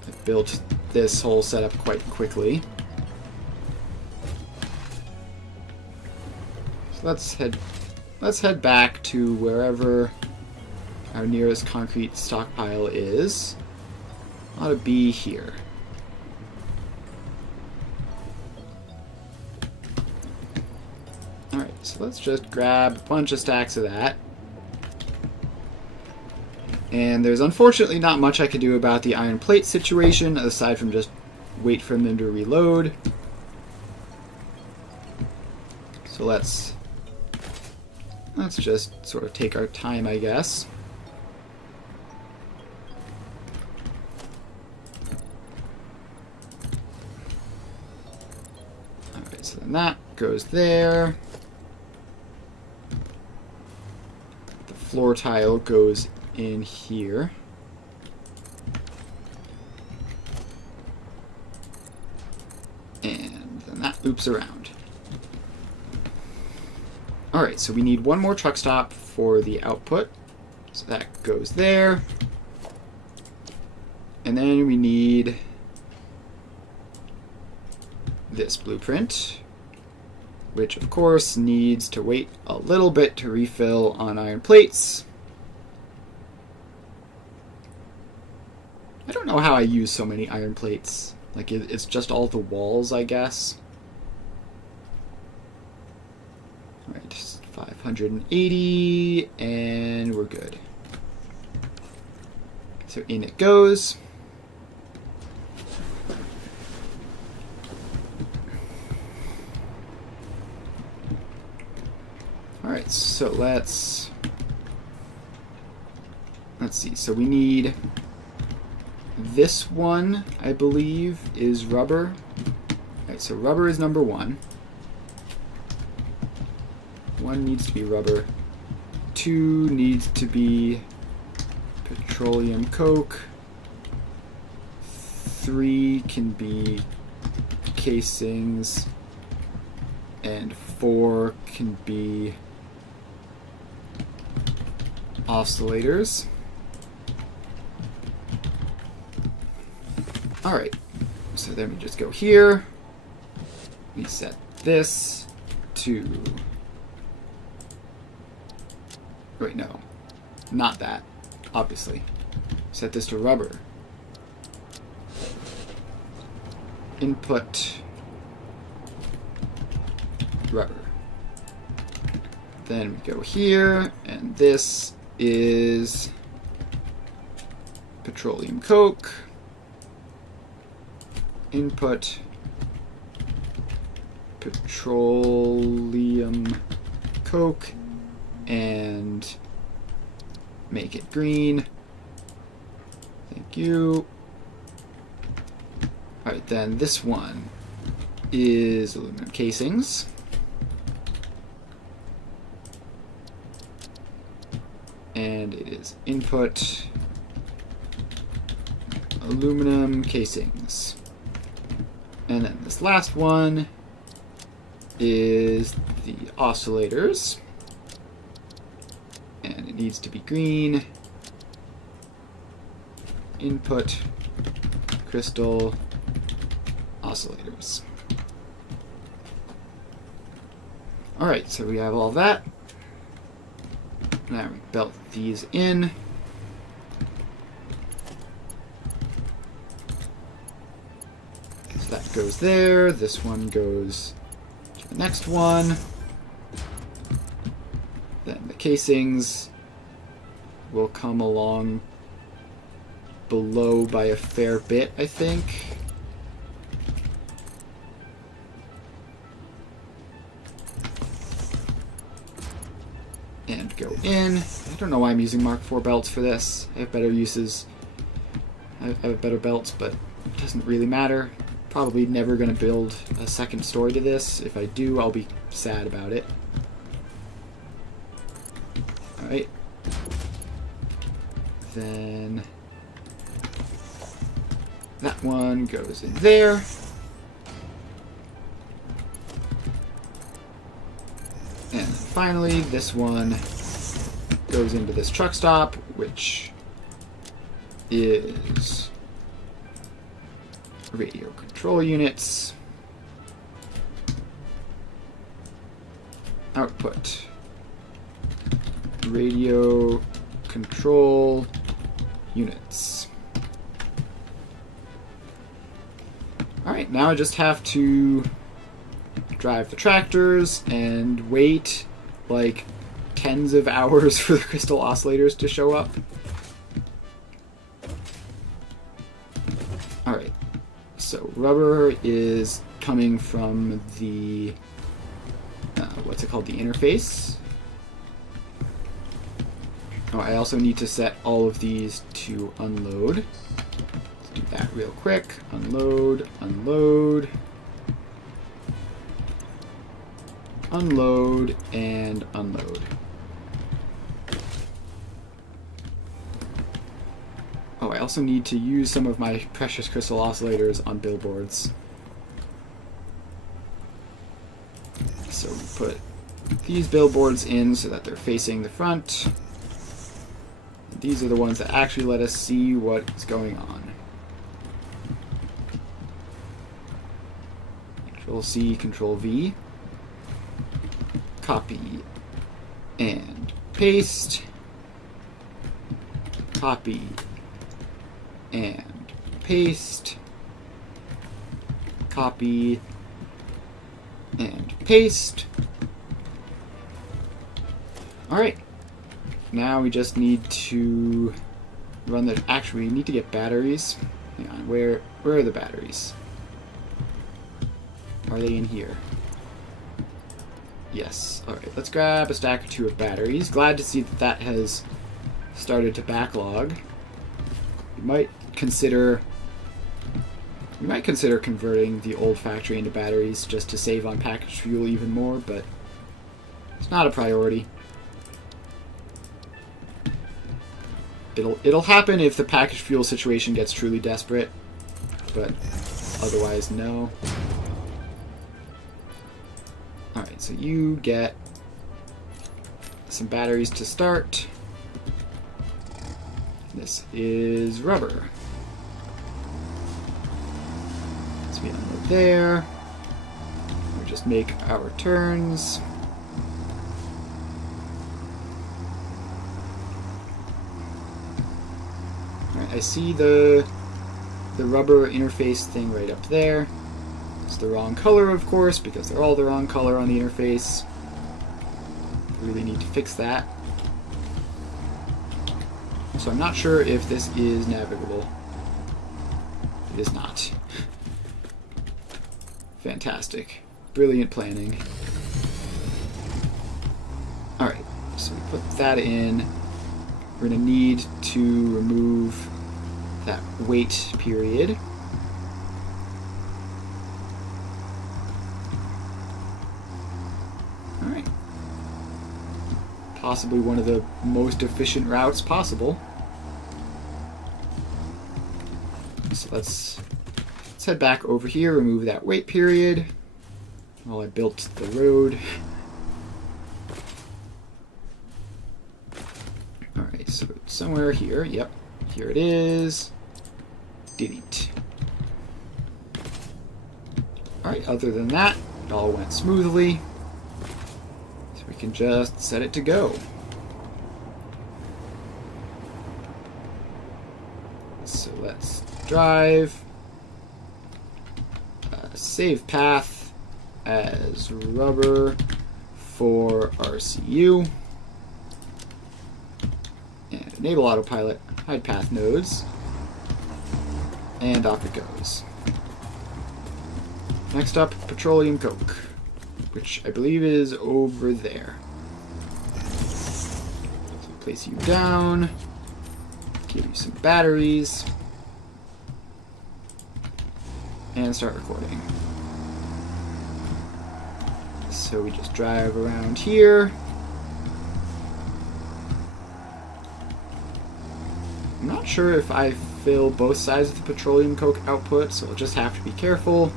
I've built this whole setup quite quickly. So let's head back to wherever our nearest concrete stockpile is. Ought to be here. Alright, so let's just grab a bunch of stacks of that. And there's unfortunately not much I can do about the iron plate situation, aside from just wait for them to reload. So let's just sort of take our time, I guess. Alright, so then that goes there. The floor tile goes in here. And then that loops around. Alright, so we need one more truck stop for the output. So that goes there. And then we need this blueprint, which of course needs to wait a little bit to refill on iron plates. I don't know how I use so many iron plates. Like, it's just all the walls, I guess. Alright, 580, and we're good. So in it goes. Alright, so let's see. So we need this one, I believe, is rubber. Alright, so rubber is number one. One needs to be rubber. Two needs to be petroleum coke. Three can be casings. And four can be oscillators. Alright, so then we just go here. We set this to... Wait, no. Not that, obviously. Set this to rubber. Input rubber. Then we go here, and this is petroleum coke. Input petroleum coke and make it green. Thank you. Alright, then this one is aluminum casings. And it is input aluminum casings. And then this last one is the oscillators. And it needs to be green. Input crystal oscillators. Alright, so we have all that. Now we belt these in. So that goes there. This one goes to the next one. Then the casings will come along below by a fair bit, I think. and go in. I don't know why I'm using Mark IV belts for this. I have better uses. I have better belts, but it doesn't really matter. Probably never going to build a second story to this. If I do, I'll be sad about it. Alright. Then that one goes in there. And finally, this one goes into this truck stop, which is radio control units. Output. Radio control units. Alright, now I just have to drive the tractors and wait like tens of hours for the crystal oscillators to show up. Alright, so rubber is coming from the, what's it called, the interface. Oh, I also need to set all of these to unload. Let's do that real quick. Unload, unload, unload, and unload. Oh, I also need to use some of my precious crystal oscillators on billboards. So we put these billboards in so that they're facing the front. These are the ones that actually let us see what's going on. Control C, Control V. Copy and paste. Copy and paste. Copy and paste. Alright. Now we just need to run the... Actually, we need to get batteries. Hang on, where are the batteries? Are they in here? Yes. Alright, let's grab a stack or two of batteries. Glad to see that that has started to backlog. We might consider converting the old factory into batteries just to save on packaged fuel even more, but it's not a priority. It'll happen if the packaged fuel situation gets truly desperate, but otherwise, no. Alright, so you get some batteries to start. This is rubber. So we unload there. We just make our turns. I see the rubber interface thing right up there. It's the wrong color, of course, because they're all the wrong color on the interface. Really need to fix that. So I'm not sure if this is navigable. It is not. Fantastic. Brilliant planning. Alright, so we put that in. We're going to need to remove that wait period. Alright. Possibly one of the most efficient routes possible. So let's head back over here, remove that wait period while I built the road. Alright, so somewhere here, yep, here it is. Delete. Alright, other than that, it all went smoothly. So we can just set it to go. So let's drive. Save path as rubber for RCU. And enable autopilot, hide path nodes, and off it goes. Next up, petroleum coke, which I believe is over there. Place you down. Give you some batteries. And start recording. So we just drive around here. I'm not sure if I fill both sides of the petroleum coke output, so I'll just have to be careful.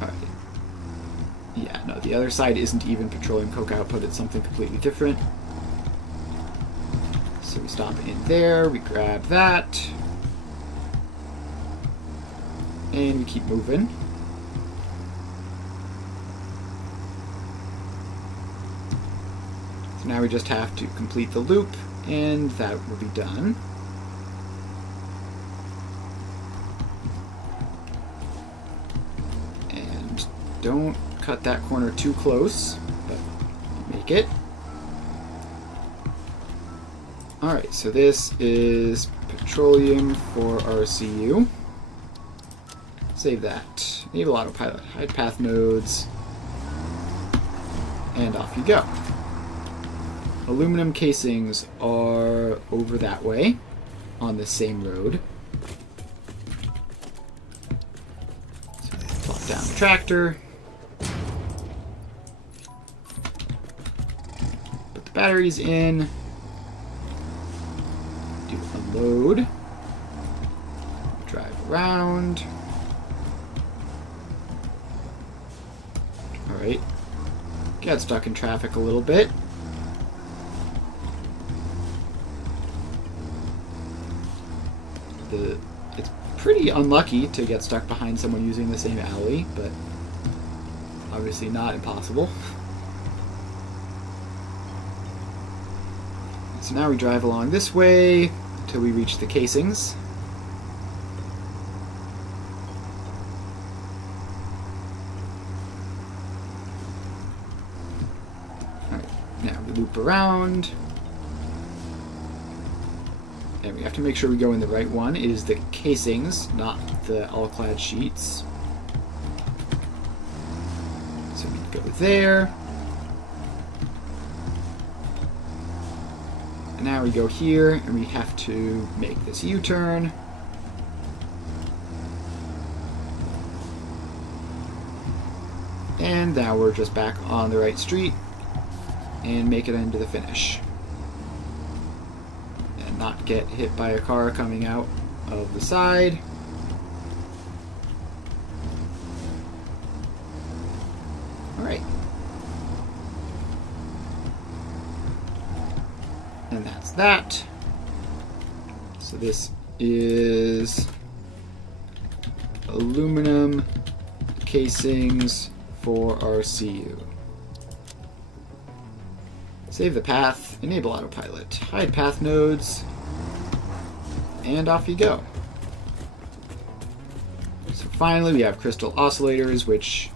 Alright. Yeah, no, the other side isn't even petroleum coke output, it's something completely different. So we stop in there, we grab that. And we keep moving. So now we just have to complete the loop, and that will be done. And don't cut that corner too close, but make it. Alright, so this is petroleum for RCU. Save that. Enable autopilot. Hide path nodes. And off you go. Aluminum casings are over that way, on the same road. So plop down the tractor. Put the batteries in. Do unload. Drive around. Alright. Got stuck in traffic a little bit. It's pretty unlucky to get stuck behind someone using the same alley, but obviously not impossible. So now we drive along this way until we reach the casings. Alright, now we loop around. And we have to make sure we go in the right one. It is the casings, not the all-clad sheets. So we go there. And now we go here, and we have to make this U-turn. And now we're just back on the right street and make it into the finish. Not get hit by a car coming out of the side. Alright. And that's that. So this is aluminum casings for RCU. Save the path, enable autopilot, hide path nodes, and off you go. So finally we have crystal oscillators, which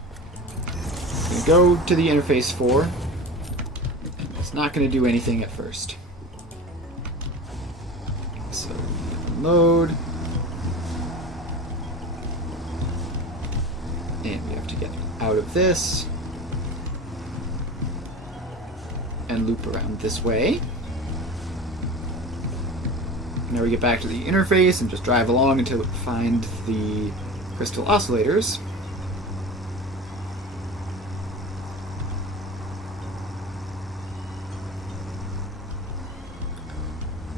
I'm going to go to the interface for, and it's not going to do anything at first. So load, and we have to get out of this. And loop around this way. Now we get back to the interface and just drive along until we find the crystal oscillators.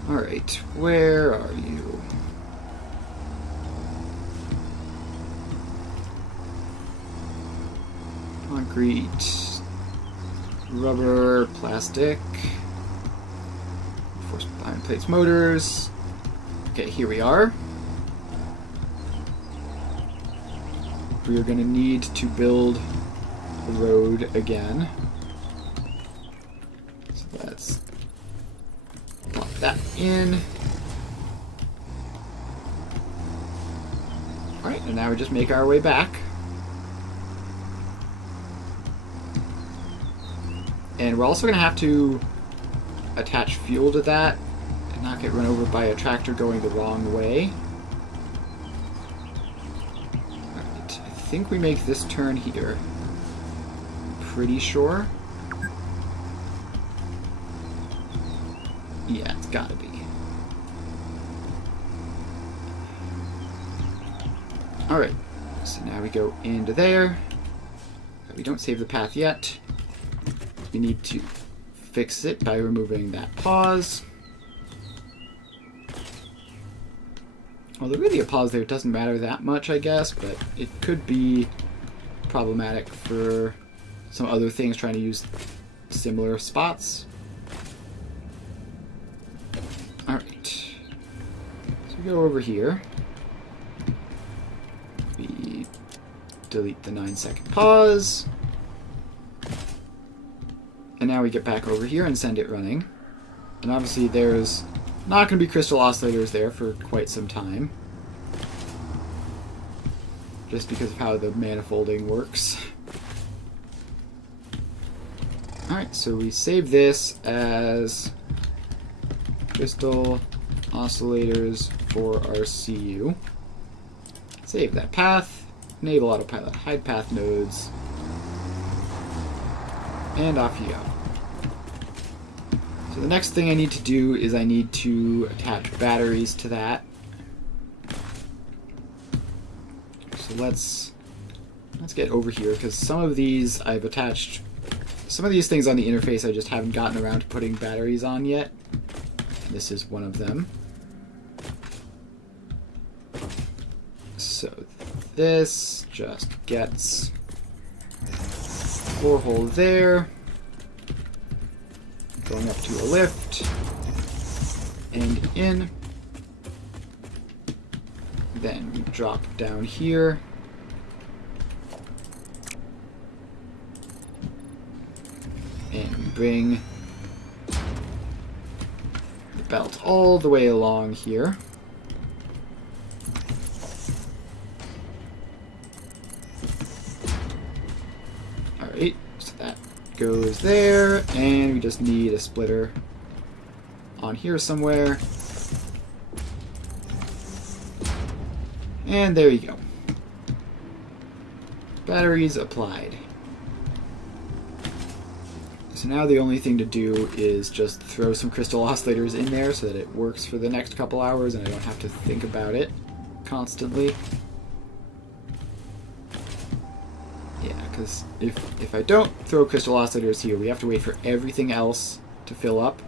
Alright, where are you? Concrete. Rubber, plastic, force iron plates, motors. Okay, here we are. We are going to need to build the road again. So let's plop that in. Alright, and now we just make our way back. And we're also going to have to attach fuel to that and not get run over by a tractor going the wrong way. Alright, I think we make this turn here. Pretty sure. Yeah, it's gotta be. Alright, so now we go into there. We don't save the path yet. We need to fix it by removing that pause. Although really a pause there doesn't matter that much, I guess, but it could be problematic for some other things trying to use similar spots. Alright. So we go over here. We delete the 9-second pause. And now we get back over here and send it running. And obviously there's not going to be crystal oscillators there for quite some time. Just because of how the manifolding works. Alright, so we save this as crystal oscillators for RCU. Save that path. Enable autopilot. Hide path nodes. And off you go. So the next thing I need to do is I need to attach batteries to that. So let's get over here, because some of these I've attached. Some of these things on the interface I just haven't gotten around to putting batteries on yet. This is one of them. So this just gets 4-hole there, going up to a lift, and in. Then we drop down here. And bring the belt all the way along here. Alright, so that goes there, and we just need a splitter on here somewhere. And there you go. Batteries applied. So now the only thing to do is just throw some crystal oscillators in there so that it works for the next couple hours and I don't have to think about it constantly. Yeah, because if I don't throw crystal oscillators here, we have to wait for everything else to fill up.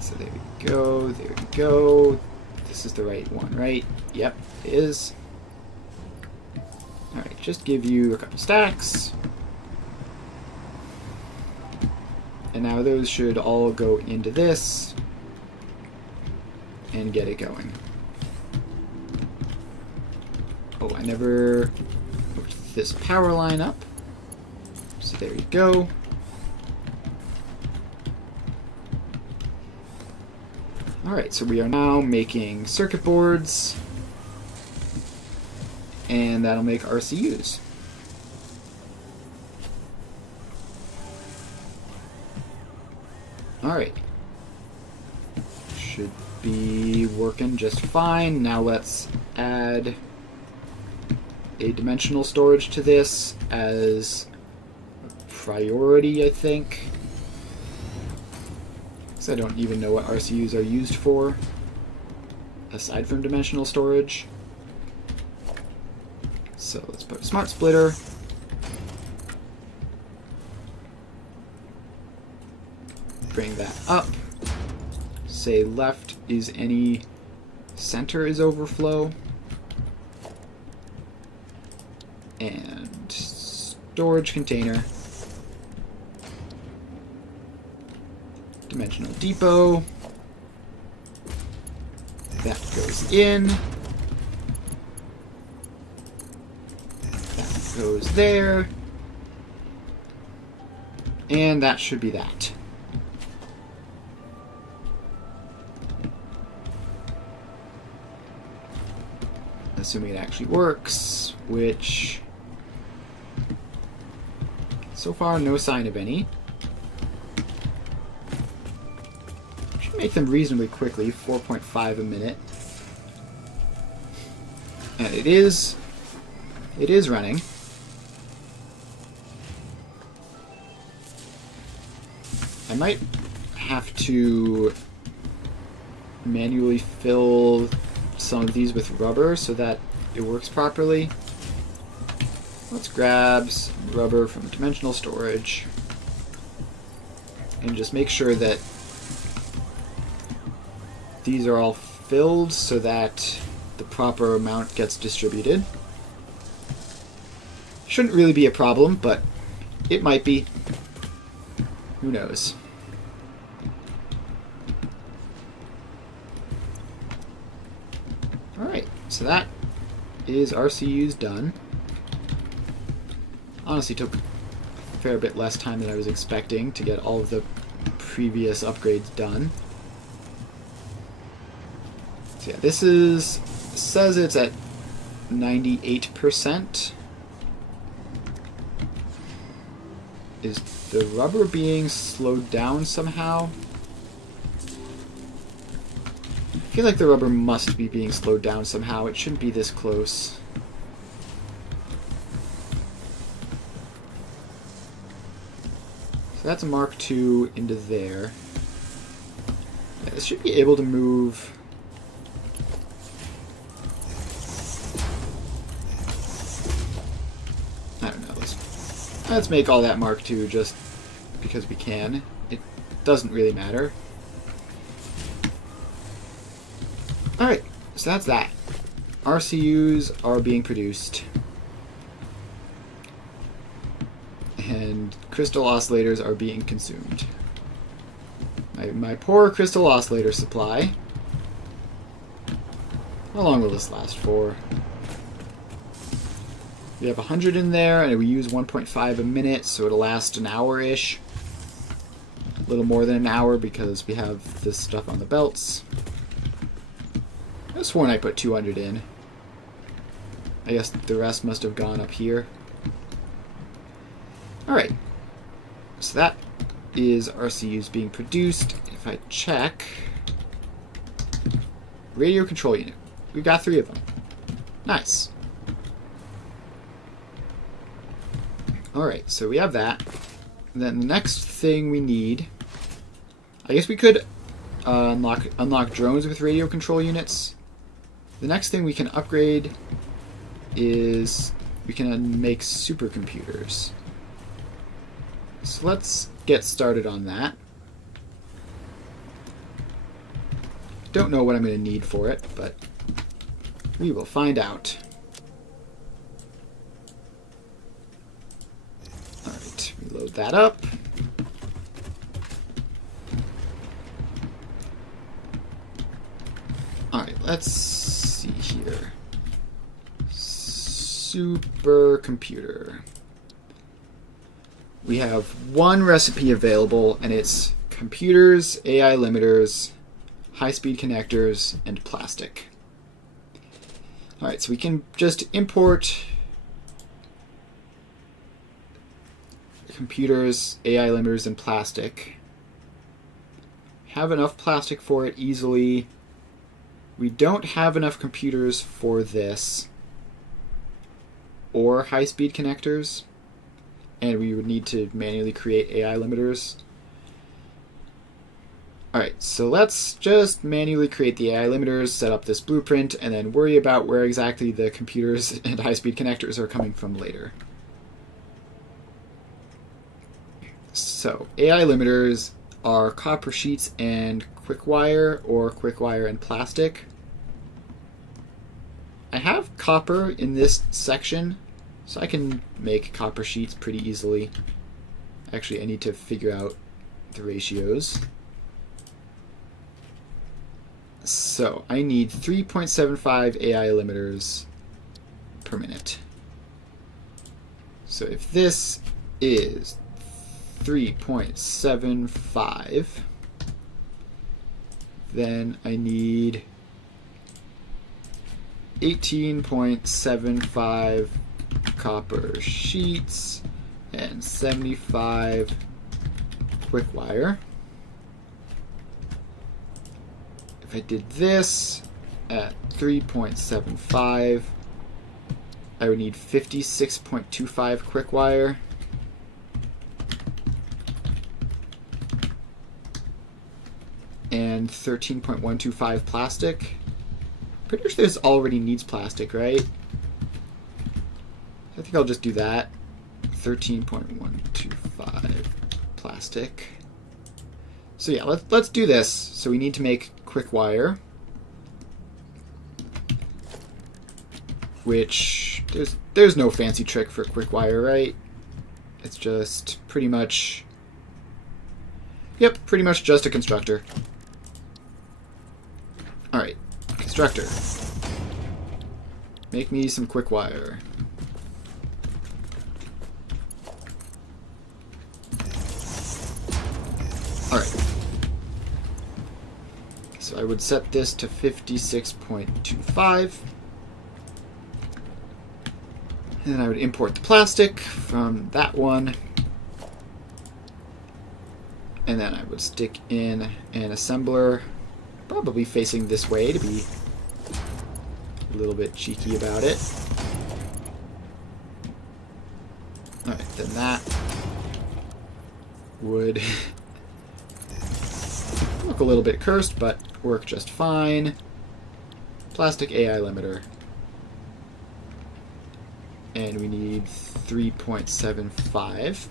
So there we go, there we go. This is the right one, right? Yep, it is. Alright, just give you a couple stacks. And now those should all go into this and get it going. Oh, I never hooked this power line up. So there you go. Alright, so we are now making circuit boards, and that'll make RCUs. Alright. Should be working just fine. Now let's add a dimensional storage to this as a priority, I think. Because I don't even know what RCUs are used for, aside from dimensional storage. So let's put a smart splitter. Bring that up. Say left is any center is overflow. And storage container. Dimensional depot. That goes in. That goes there. And that should be that. Assuming it actually works, which so far no sign of any. Should make them reasonably quickly, 4.5 a minute. And it is running. I might have to manually fill some of these with rubber so that it works properly. Let's grab some rubber from dimensional storage and just make sure that these are all filled so that the proper amount gets distributed. Shouldn't really be a problem, but it might be. Who knows? Alright, so that is RCUs done. Honestly took a fair bit less time than I was expecting to get all of the previous upgrades done. So yeah, this says it's at 98%. Is the rubber being slowed down somehow? I feel like the rubber must be being slowed down somehow. It shouldn't be this close. So that's Mark II into there. Yeah, this should be able to move. I don't know. Let's make all that Mark II just because we can. It doesn't really matter. Alright, so that's that. RCUs are being produced. And crystal oscillators are being consumed. My poor crystal oscillator supply. How long will this last for? We have 100 in there, and we use 1.5 a minute, so it'll last an hour-ish. A little more than an hour because we have this stuff on the belts. I could have sworn I put 200 in. I guess the rest must have gone up here. Alright. So that is RCUs being produced. If I check... Radio control unit. We've got 3 of them. Nice. Alright, so we have that. And then the next thing we need... I guess we could unlock drones with radio control units. The next thing we can upgrade is we can make supercomputers. So let's get started on that. Don't know what I'm going to need for it, but we will find out. Alright, reload that up. Alright, let's see here. Supercomputer. We have one recipe available, and it's computers, AI limiters, high-speed connectors, and plastic. Alright, so we can just import computers, AI limiters, and plastic. Have enough plastic for it easily. We don't have enough computers for this, or high-speed connectors, and we would need to manually create AI limiters. Alright, so let's just manually create the AI limiters, set up this blueprint, and then worry about where exactly the computers and high-speed connectors are coming from later. So, AI limiters are copper sheets and quick wire, or quick wire and plastic. I have copper in this section, so I can make copper sheets pretty easily. Actually, I need to figure out the ratios. So, I need 3.75 AI limiters per minute. So if this is 3.75, then I need 18.75 copper sheets and 75 quick wire. If I did this at 3.75, I would need 56.25 quick wire. and 13.125 plastic. Pretty sure this already needs plastic, right? I think I'll just do that. 13.125 plastic. So yeah, let's do this. So we need to make quick wire, which there's no fancy trick for quick wire, right? It's just pretty much, yep, pretty much just a constructor. All right, constructor. Make me some quick wire. Alright. So I would set this to 56.25. And then I would import the plastic from that one. And then I would stick in an assembler, probably facing this way to be a little bit cheeky about it. Alright, then that would look a little bit cursed, but work just fine. Plastic AI limiter. And we need 3.75.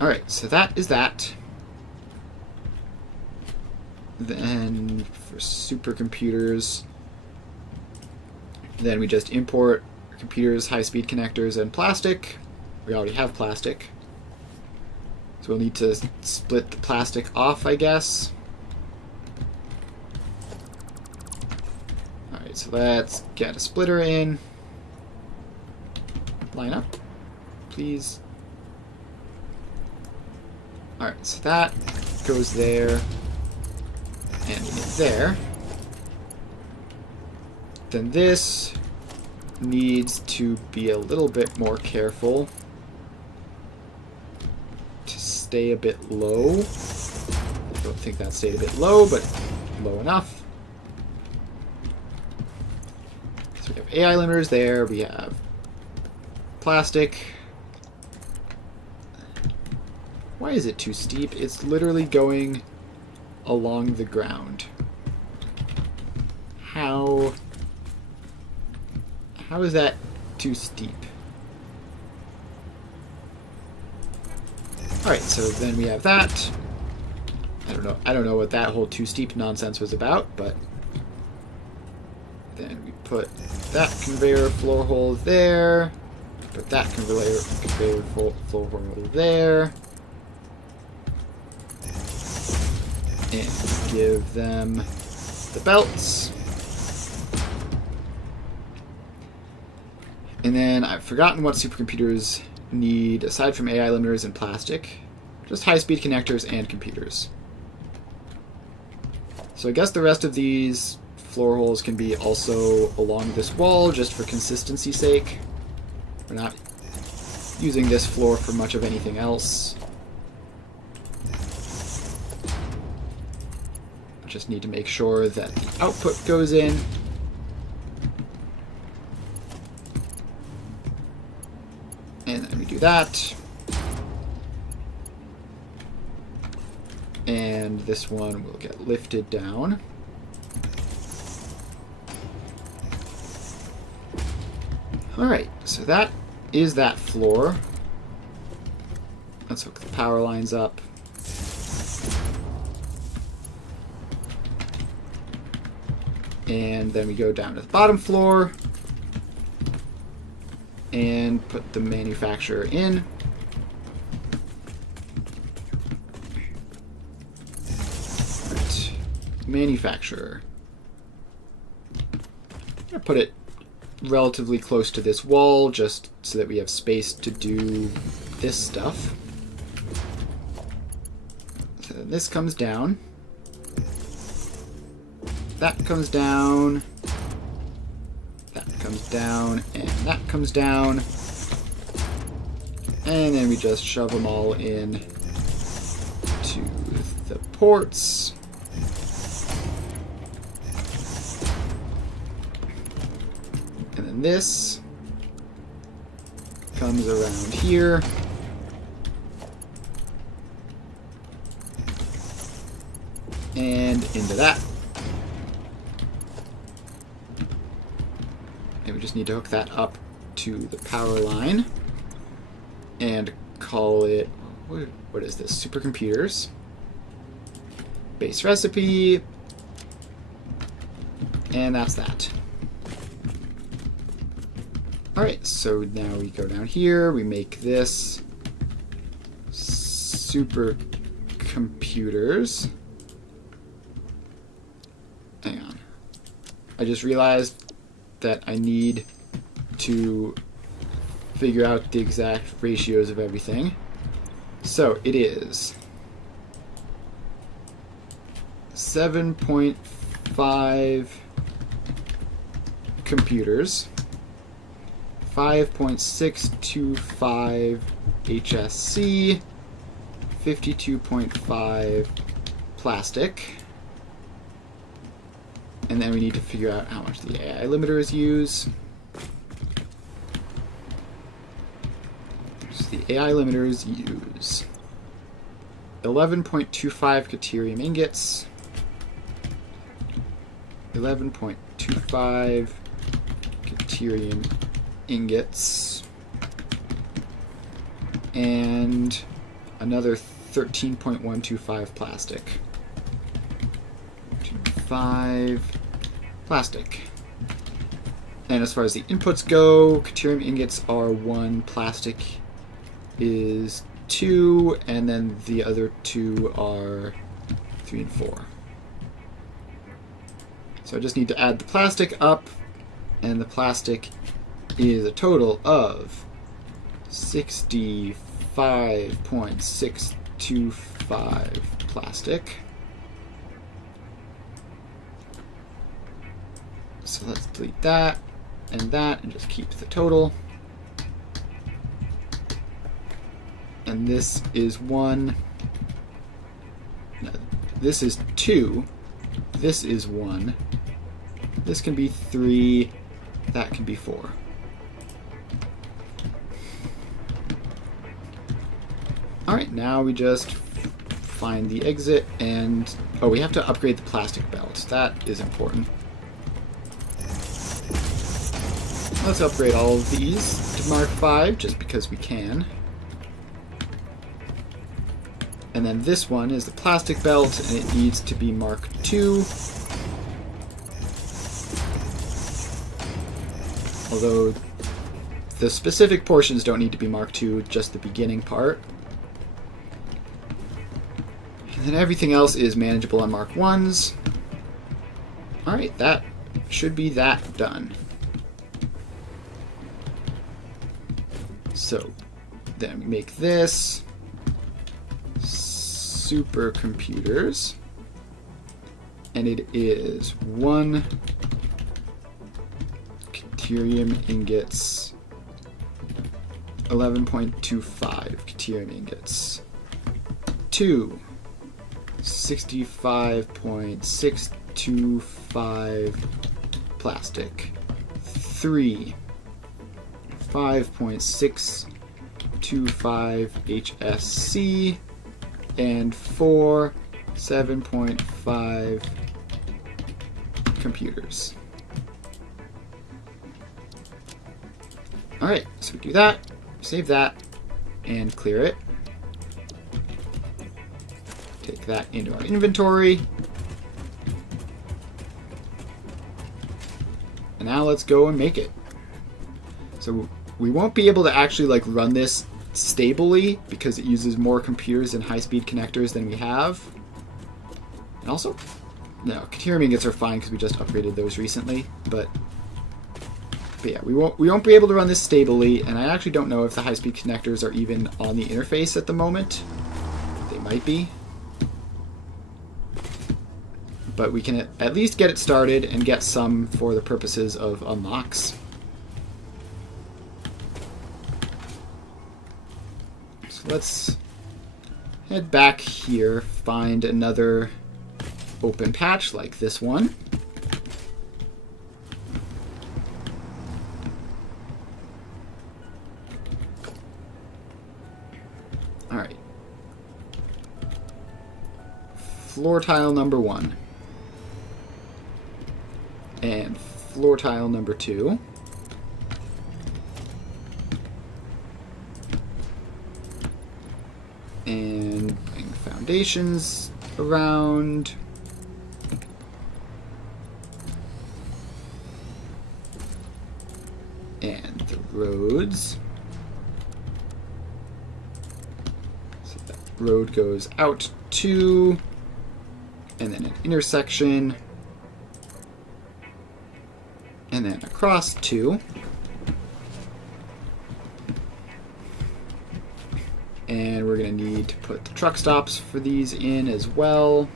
Alright, so that is that. Then for supercomputers, then we just import computers, high-speed connectors, and plastic. We already have plastic. So we'll need to split the plastic off, I guess. Alright, so let's get a splitter in. Line up, please. Alright, so that goes there. And in there. Then this needs to be a little bit more careful to stay a bit low. I don't think that stayed a bit low, but low enough. So we have AI limiters there, we have plastic. Why is it too steep? It's literally going along the ground. How is that too steep? Alright, so then we have that. I don't know what that whole too steep nonsense was about, but then we put that conveyor floor hole there. Put that conveyor floor hole there. And give them the belts. And then I've forgotten what supercomputers need aside from AI limiters and plastic. Just high-speed connectors and computers. So I guess the rest of these floor holes can be also along this wall just for consistency's sake. We're not using this floor for much of anything else. Just need to make sure that the output goes in. And then we do that. And this one will get lifted down. Alright, so that is that floor. Let's hook the power lines up. And then we go down to the bottom floor and put the manufacturer in. Right. Manufacturer. I'm going to put it relatively close to this wall just so that we have space to do this stuff. So this comes down. That comes down. That comes down. And that comes down. And then we just shove them all in to the ports. And then this comes around here. and into that. And we just need to hook that up to the power line and call it, what is this? Supercomputers. Base recipe. And that's that. Alright, so now we go down here, we make this supercomputers. Hang on. I just realized that I need to figure out the exact ratios of everything. So it is 7.5 computers, 5.625 HSC, 52.5 plastic, and then we need to figure out how much the AI limiters use. So the AI limiters use 11.25 Caterium ingots, 11.25 Caterium ingots, and another 13.125 plastic. 25 plastic. And as far as the inputs go, Caterium ingots are 1, plastic is 2, and then the other 2 are 3 and 4. So I just need to add the plastic up, and the plastic is a total of 65.625 plastic. So let's delete that, and just keep the total. And this is 1. No, this is 2. This is 1. This can be 3. That can be 4. Alright, now we just find the exit and... oh, we have to upgrade the plastic belt. That is important. Let's upgrade all of these to Mark 5, just because we can. And then this one is the plastic belt, and it needs to be Mark 2. Although the specific portions don't need to be Mark 2, just the beginning part. And then everything else is manageable on Mark 1s. Alright, that should be that done. So then we make this supercomputers, and it is 1 Caterium ingots, 11.25 Caterium ingots, 2 65.625 plastic, 3 5.625 HSC, and 4 7.5 computers. Alright, so we do that, save that, and clear it. Take that into our inventory. And now let's go and make it. So we won't be able to actually like run this stably because it uses more computers and high-speed connectors than we have. And also, no, Caterium ingots are fine because we just upgraded those recently. But yeah, we won't be able to run this stably, and I actually don't know if the high-speed connectors are even on the interface at the moment. They might be. But we can at least get it started and get some for the purposes of unlocks. So let's head back here, find another open patch like this one. Alright. floor tile number 1. And floor tile number 2. And bring foundations around. And the roads. So that road goes out 2, and then an intersection, and then across 2. And we're going to need to put the truck stops for these in as well.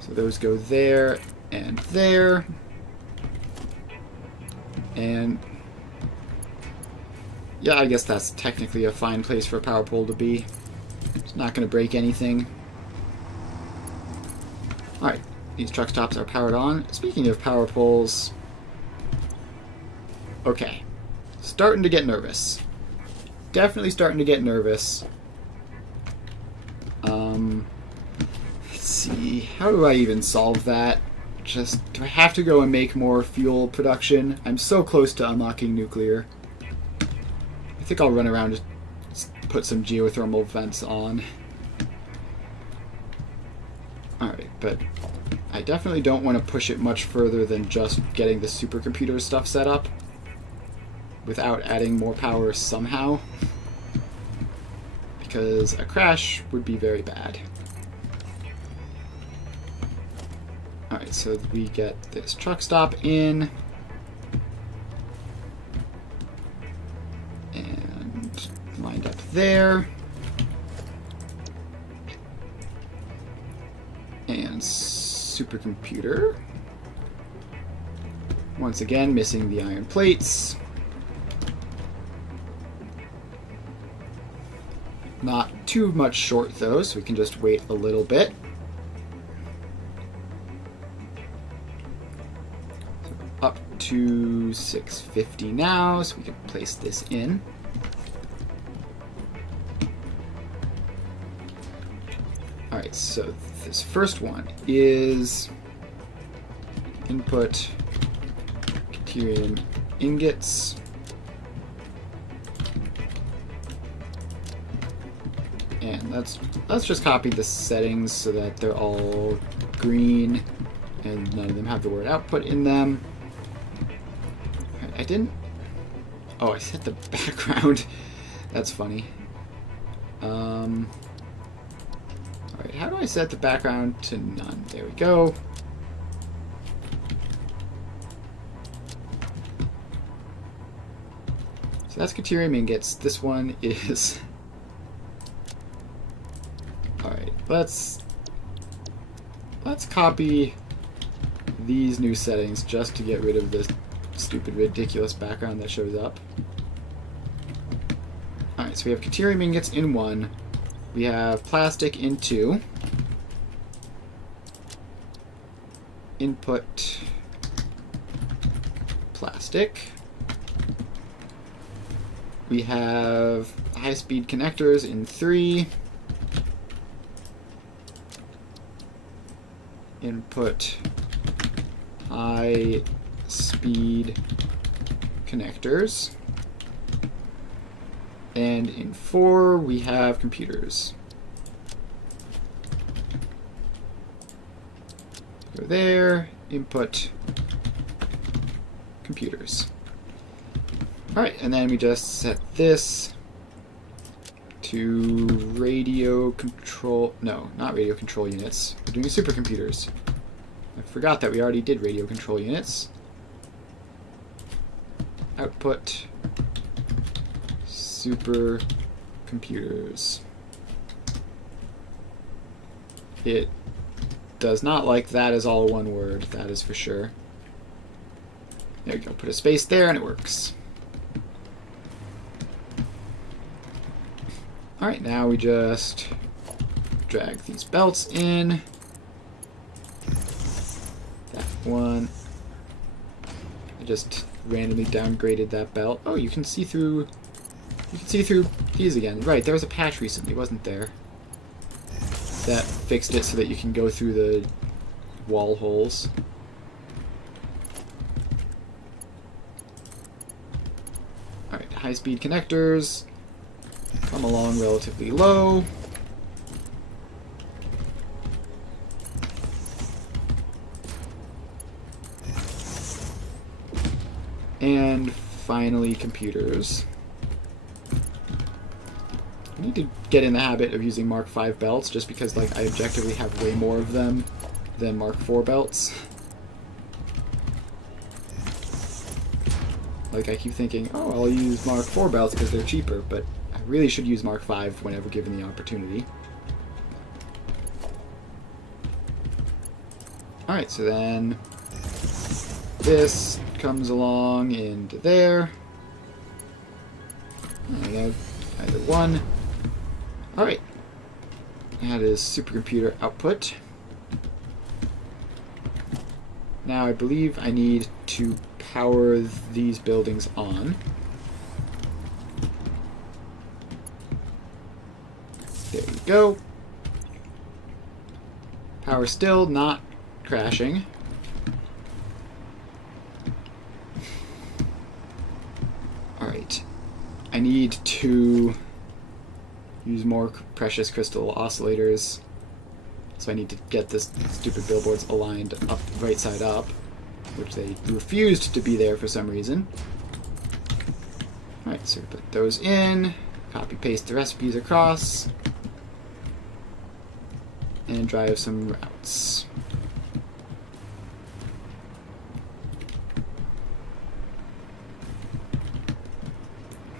So those go there and there. And yeah, I guess that's technically a fine place for a power pole to be. It's not going to break anything. Alright, these truck stops are powered on. Speaking of power poles, okay. Starting to get nervous. Definitely starting to get nervous. Let's see. How do I even solve that? Do I have to go and make more fuel production? I'm so close to unlocking nuclear. I think I'll run around and just put some geothermal vents on. Alright, but I definitely don't want to push it much further than just getting the supercomputer stuff set up without adding more power somehow, because a crash would be very bad. Alright, so we get this truck stop in, and lined up there, and supercomputer. Once again, missing the iron plates. Not too much short though, so we can just wait a little bit. So up to 650 now, so we can place this in. Alright, so this first one is input deuterium ingots. And let's just copy the settings so that they're all green and none of them have the word output in them. I didn't... Oh, I set the background. That's funny. Alright, how do I set the background to none? There we go. So that's deuterium ingots. This one is... Alright, let's copy these new settings just to get rid of this stupid, ridiculous background that shows up. Alright, so we have deuterium ingots in 1. We have plastic in 2. Input plastic. We have high-speed connectors in 3. Input high-speed connectors. And in 4, we have computers. Go there, input computers. Alright, and then we just set this to radio control... No, not radio control units. We're doing supercomputers. I forgot that we already did radio control units. Output supercomputers. It does not like that as all one word, that is for sure. There you go, put a space there and it works. Alright, now we just drag these belts in. That one. I just randomly downgraded that belt. Oh, you can see through these again. Right, there was a patch recently, wasn't there? that fixed it so that you can go through the wall holes. Alright, high-speed connectors come along relatively low. And finally, computers. I need to get in the habit of using Mark V belts, just because like I objectively have way more of them than Mark IV belts. Like I keep thinking, oh, I'll use Mark IV belts because they're cheaper, but I really should use Mark V whenever given the opportunity. Alright, so then this comes along into there. I don't know, either one. Alright. That is supercomputer output. Now I believe I need to power these buildings on. There we go. Power still not crashing. Alright. I need to use more precious crystal oscillators. So I need to get this stupid billboards aligned up, right side up, which they refused to be there for some reason. Alright, so put those in, copy paste the recipes across, and drive some routes.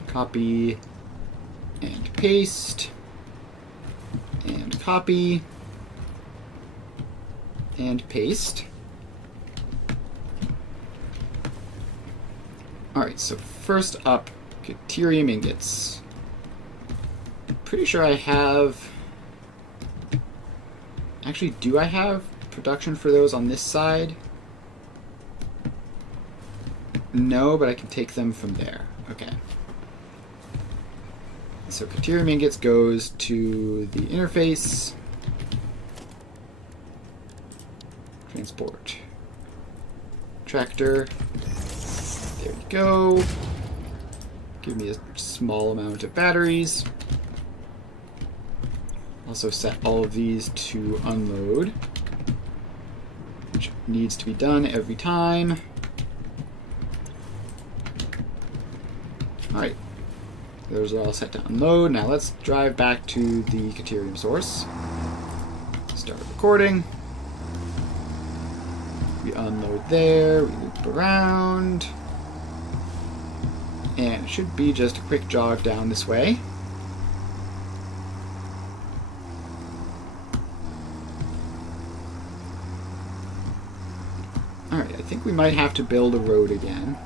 Copy and paste and copy and paste. Alright, so first up, deuterium ingots. Pretty sure I have... Actually, do I have production for those on this side? No, but I can take them from there. Okay. So deuterium ingots goes to the interface. Transport. Tractor. There you go. Give me a small amount of batteries. Also set all of these to unload, which needs to be done every time. Alright. Those are all set to unload. Now let's drive back to the deuterium source. Start recording. We unload there, we loop around. And it should be just a quick jog down this way. Alright, I think we might have to build a road again.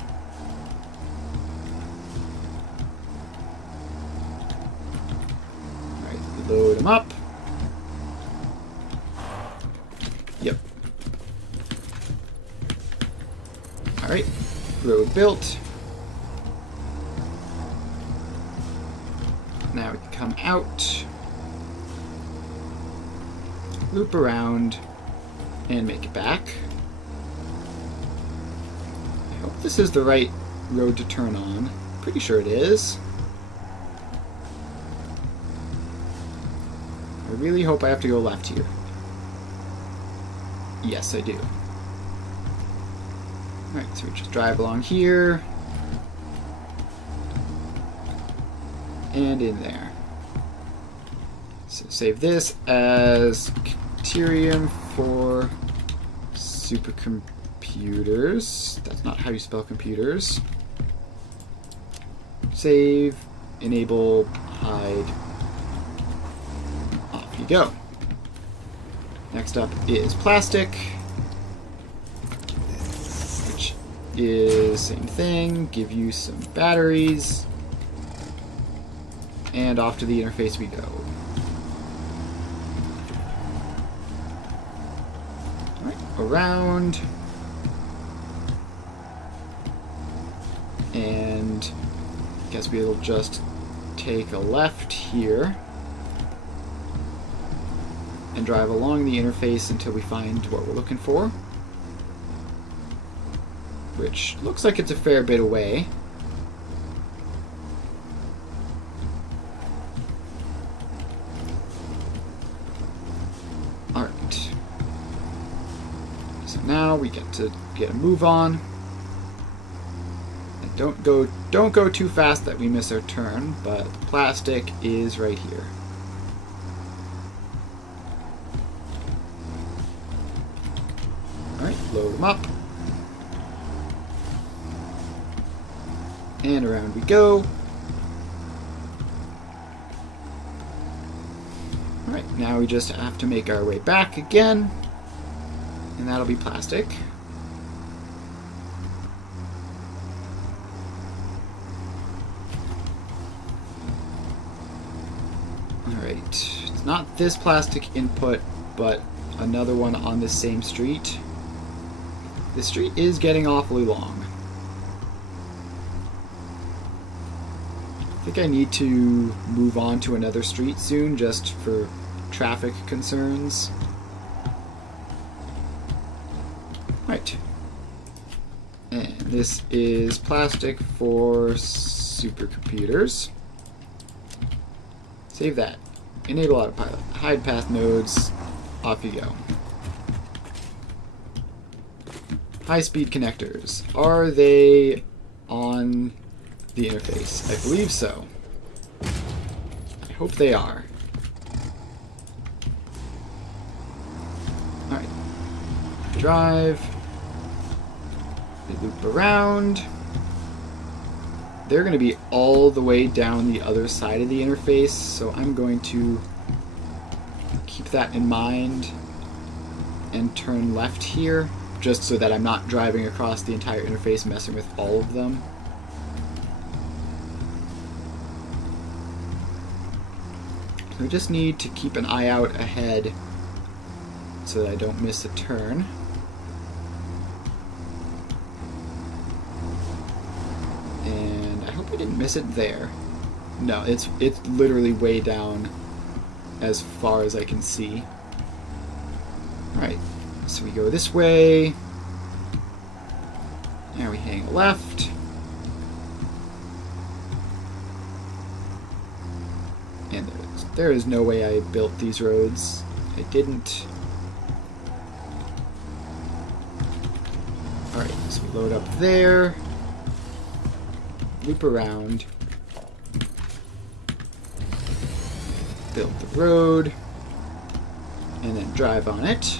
Alright, load them up. Yep. Alright, road built. Now we can come out, loop around, and make it back. I hope this is the right road to turn on. Pretty sure it is. I really hope I have to go left here. Yes, I do. Alright, so we just drive along here. And in there. So save this as deuterium for supercomputers. That's not how you spell computers. Save, enable, hide. Off you go. Next up is plastic, which is same thing. Give you some batteries. And off to the interface we go. Alright, around. And I guess we'll just take a left here. and drive along the interface until we find what we're looking for. Which looks like it's a fair bit away. Alright. So now we get to get a move on. And don't go too fast that we miss our turn, but plastic is right here. Alright, load them up. And around we go. Alright, now we just have to make our way back again. And that'll be plastic. Alright, it's not this plastic input, but another one on the same street. This street is getting awfully long. I think I need to move on to another street soon, just for traffic concerns. Right. And this is plastic for supercomputers. Save that. Enable autopilot. Hide path nodes. Off you go. High-speed connectors. Are they on the interface? I believe so. I hope they are. Alright. Drive. They loop around. They're going to be all the way down the other side of the interface, so I'm going to keep that in mind and turn left here, just so that I'm not driving across the entire interface messing with all of them. So I just need to keep an eye out ahead so that I don't miss a turn. And I hope I didn't miss it there. No, it's literally way down as far as I can see. Alright, so we go this way. Now we hang left. And there is no way I built these roads. I didn't. Alright, so we load up there. Loop around. Build the road. And then drive on it.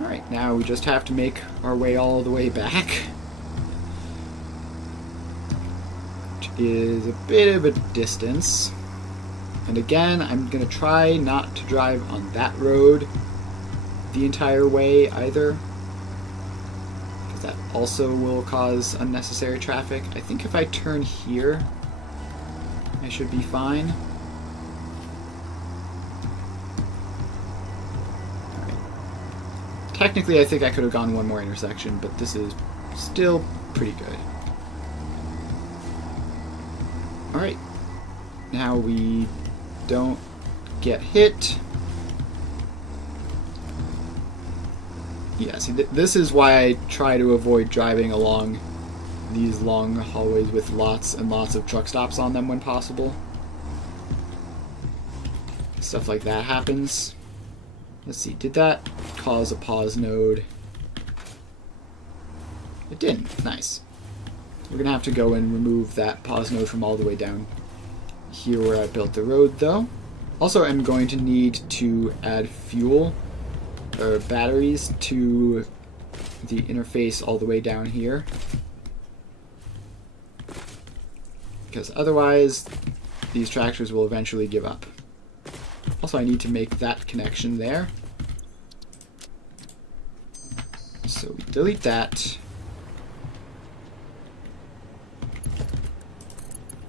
Alright, now we just have to make our way all the way back. Which is a bit of a distance. And again, I'm going to try not to drive on that road the entire way either, because that also will cause unnecessary traffic. I think if I turn here, I should be fine. Alright. Technically, I think I could have gone one more intersection, but this is still pretty good. Alright. Now we don't get hit. Yeah, see, this is why I try to avoid driving along these long hallways with lots and lots of truck stops on them when possible. Stuff like that happens. Let's see, did that cause a pause node? It didn't. Nice. We're gonna have to go and remove that pause node from all the way down here where I built the road, though. Also, I'm going to need to add fuel or batteries to the interface all the way down here, because otherwise these tractors will eventually give up. Also, I need to make that connection there, so we delete that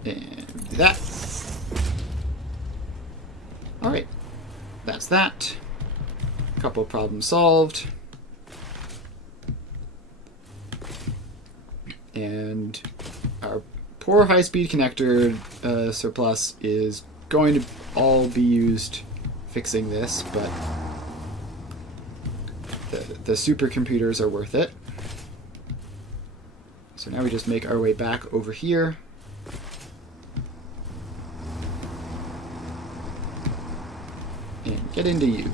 and do that. Alright, that's that. Couple of problems solved. And our poor high-speed connector surplus is going to all be used fixing this, but the supercomputers are worth it. So now we just make our way back over here. And get into you.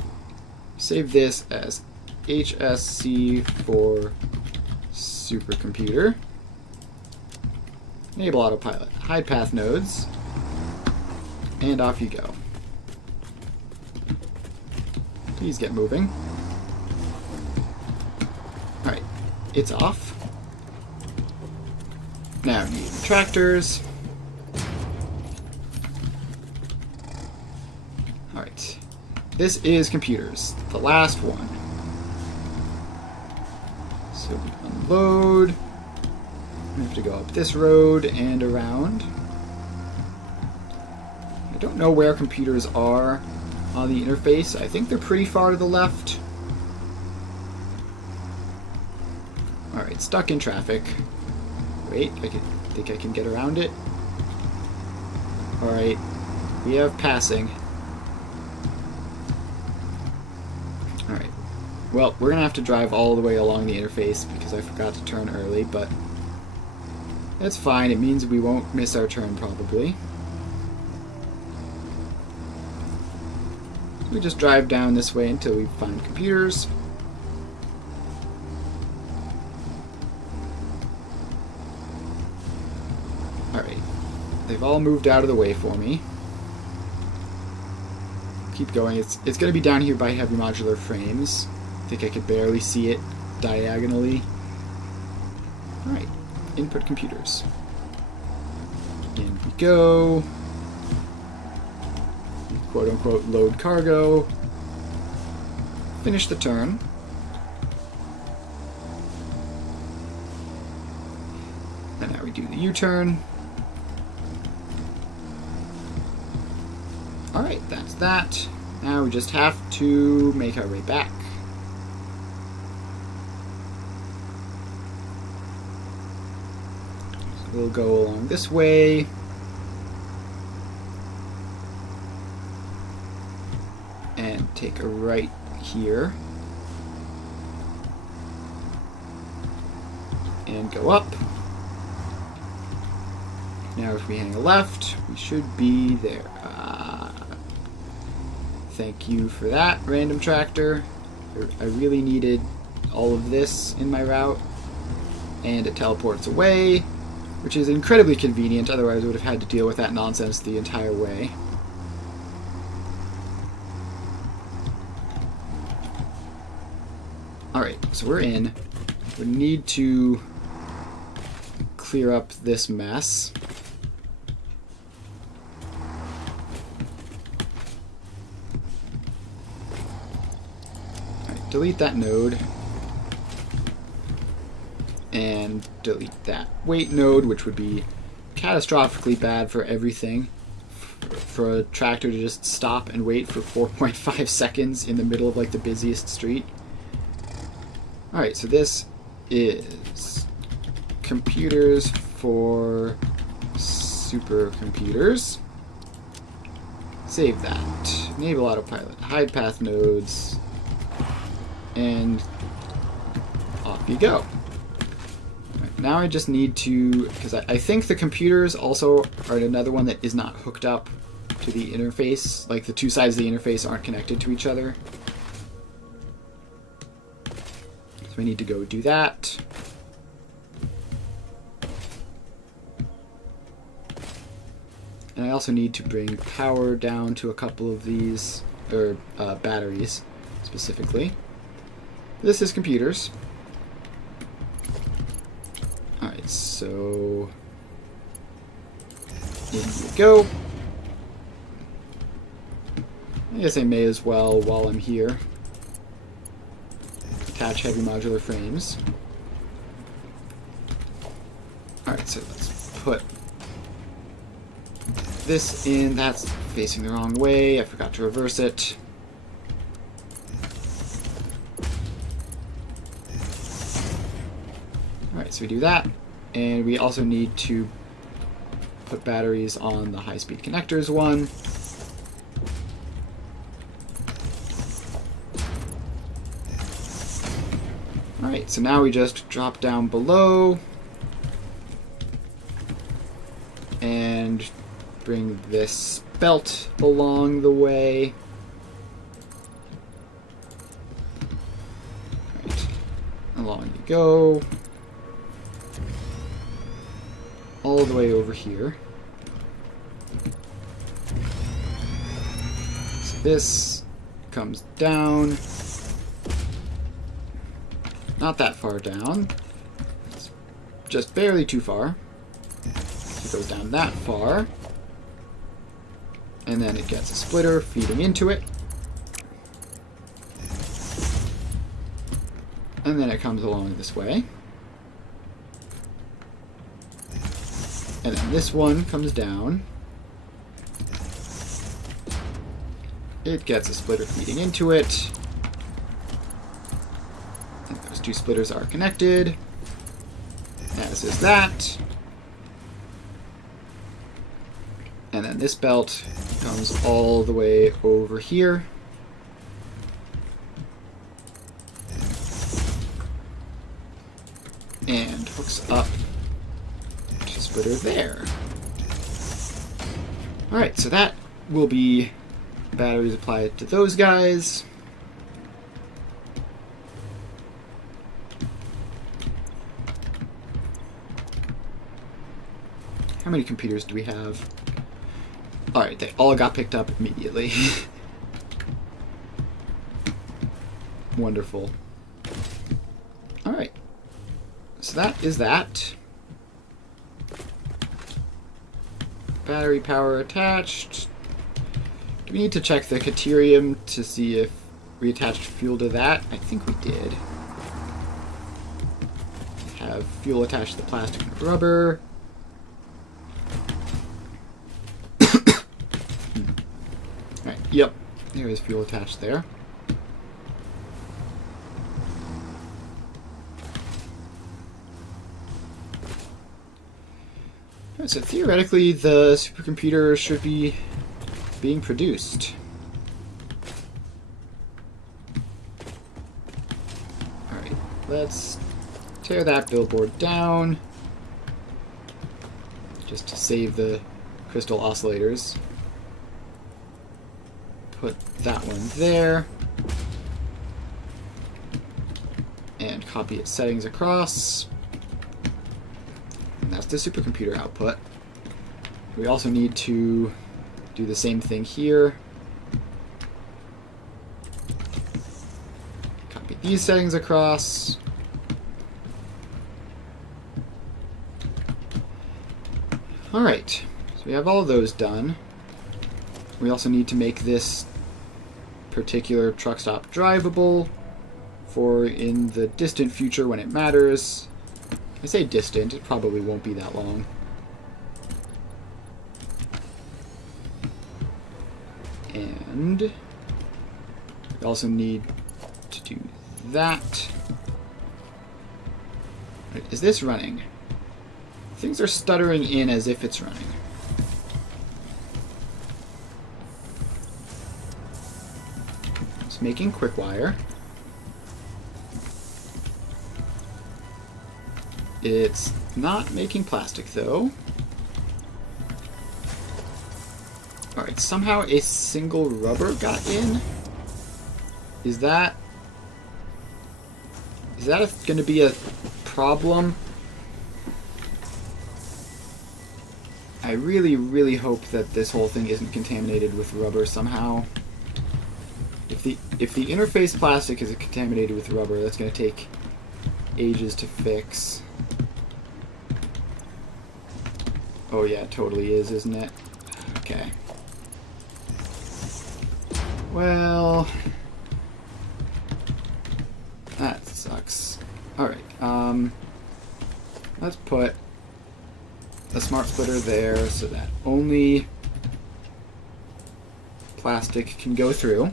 Save this as HSC for supercomputer. Enable autopilot. Hide path nodes. And off you go. Please get moving. Alright, it's off. Now we need tractors. Alright. This is computers. The last one. So we unload. We have to go up this road and around. I don't know where computers are on the interface. I think they're pretty far to the left. Alright, stuck in traffic. Wait, I think I can get around it. Alright, we have passing. Alright, well, we're going to have to drive all the way along the interface because I forgot to turn early, but that's fine. It means we won't miss our turn, probably. We just drive down this way until we find computers. Alright. They've all moved out of the way for me. Keep going. It's going to be down here by heavy modular frames. I think I could barely see it diagonally. Alright. Input computers. In we go. Quote-unquote load cargo. Finish the turn. And now we do the U-turn. Alright, that's that. Now we just have to make our way back. So we'll go along this way. And take a right here. And go up. Now if we hang a left, we should be there. Thank you for that, random tractor. I really needed all of this in my route. And it teleports away, which is incredibly convenient, otherwise I would have had to deal with that nonsense the entire way. Alright, so we're in. We need to clear up this mess. Alright, delete that node. And delete that wait node, which would be catastrophically bad for everything. For a tractor to just stop and wait for 4.5 seconds in the middle of like the busiest street. Alright, so this is computers for supercomputers. Save that. Enable autopilot. Hide path nodes. And off you go. Right, now I just need to, because I think the computers also are another one that is not hooked up to the interface. Like the two sides of the interface aren't connected to each other. So we need to go do that. And I also need to bring power down to a couple of these, or batteries specifically. This is computers. Alright, so in you go. I guess I may as well, while I'm here, attach heavy modular frames. Alright, so let's put this in. That's facing the wrong way. I forgot to reverse it. Alright, so we do that. And we also need to put batteries on the high-speed connectors one. Alright, so now we just drop down below and bring this belt along the way. Right. Along you go. All the way over here. So this comes down. Not that far down. It's just barely too far. It goes down that far. And then it gets a splitter feeding into it. And then it comes along this way. And then this one comes down. It gets a splitter feeding into it. And those two splitters are connected. As is that. And then this belt comes all the way over here. And hooks up to splitter there. Alright, so that will be batteries applied to those guys. How many computers do we have? Alright, they all got picked up immediately. Wonderful. Alright. So that is that. Battery power attached. Do we need to check the Caterium to see if we attached fuel to that? I think we did. Have fuel attached to the plastic and rubber. Right, yep. There is fuel attached there. Right, so theoretically, the supercomputer should be being produced. Alright, let's tear that billboard down. Just to save the crystal oscillators. Put that one there. And copy its settings across. And that's the supercomputer output. We also need to do the same thing here. Copy these settings across. Alright, so we have all of those done. We also need to make this particular truck stop drivable for in the distant future when it matters. I say distant, it probably won't be that long. And we also need to do that. Right, is this running? Things are stuttering in as if it's running. It's making quick wire. It's not making plastic though. Alright, somehow a single rubber got in. Is that going to be a problem? I really, really hope that this whole thing isn't contaminated with rubber somehow. If the interface plastic is contaminated with rubber, that's going to take ages to fix. Oh yeah, it totally is, isn't it? Okay. Well, that sucks. Alright, let's put a smart splitter there so that only plastic can go through.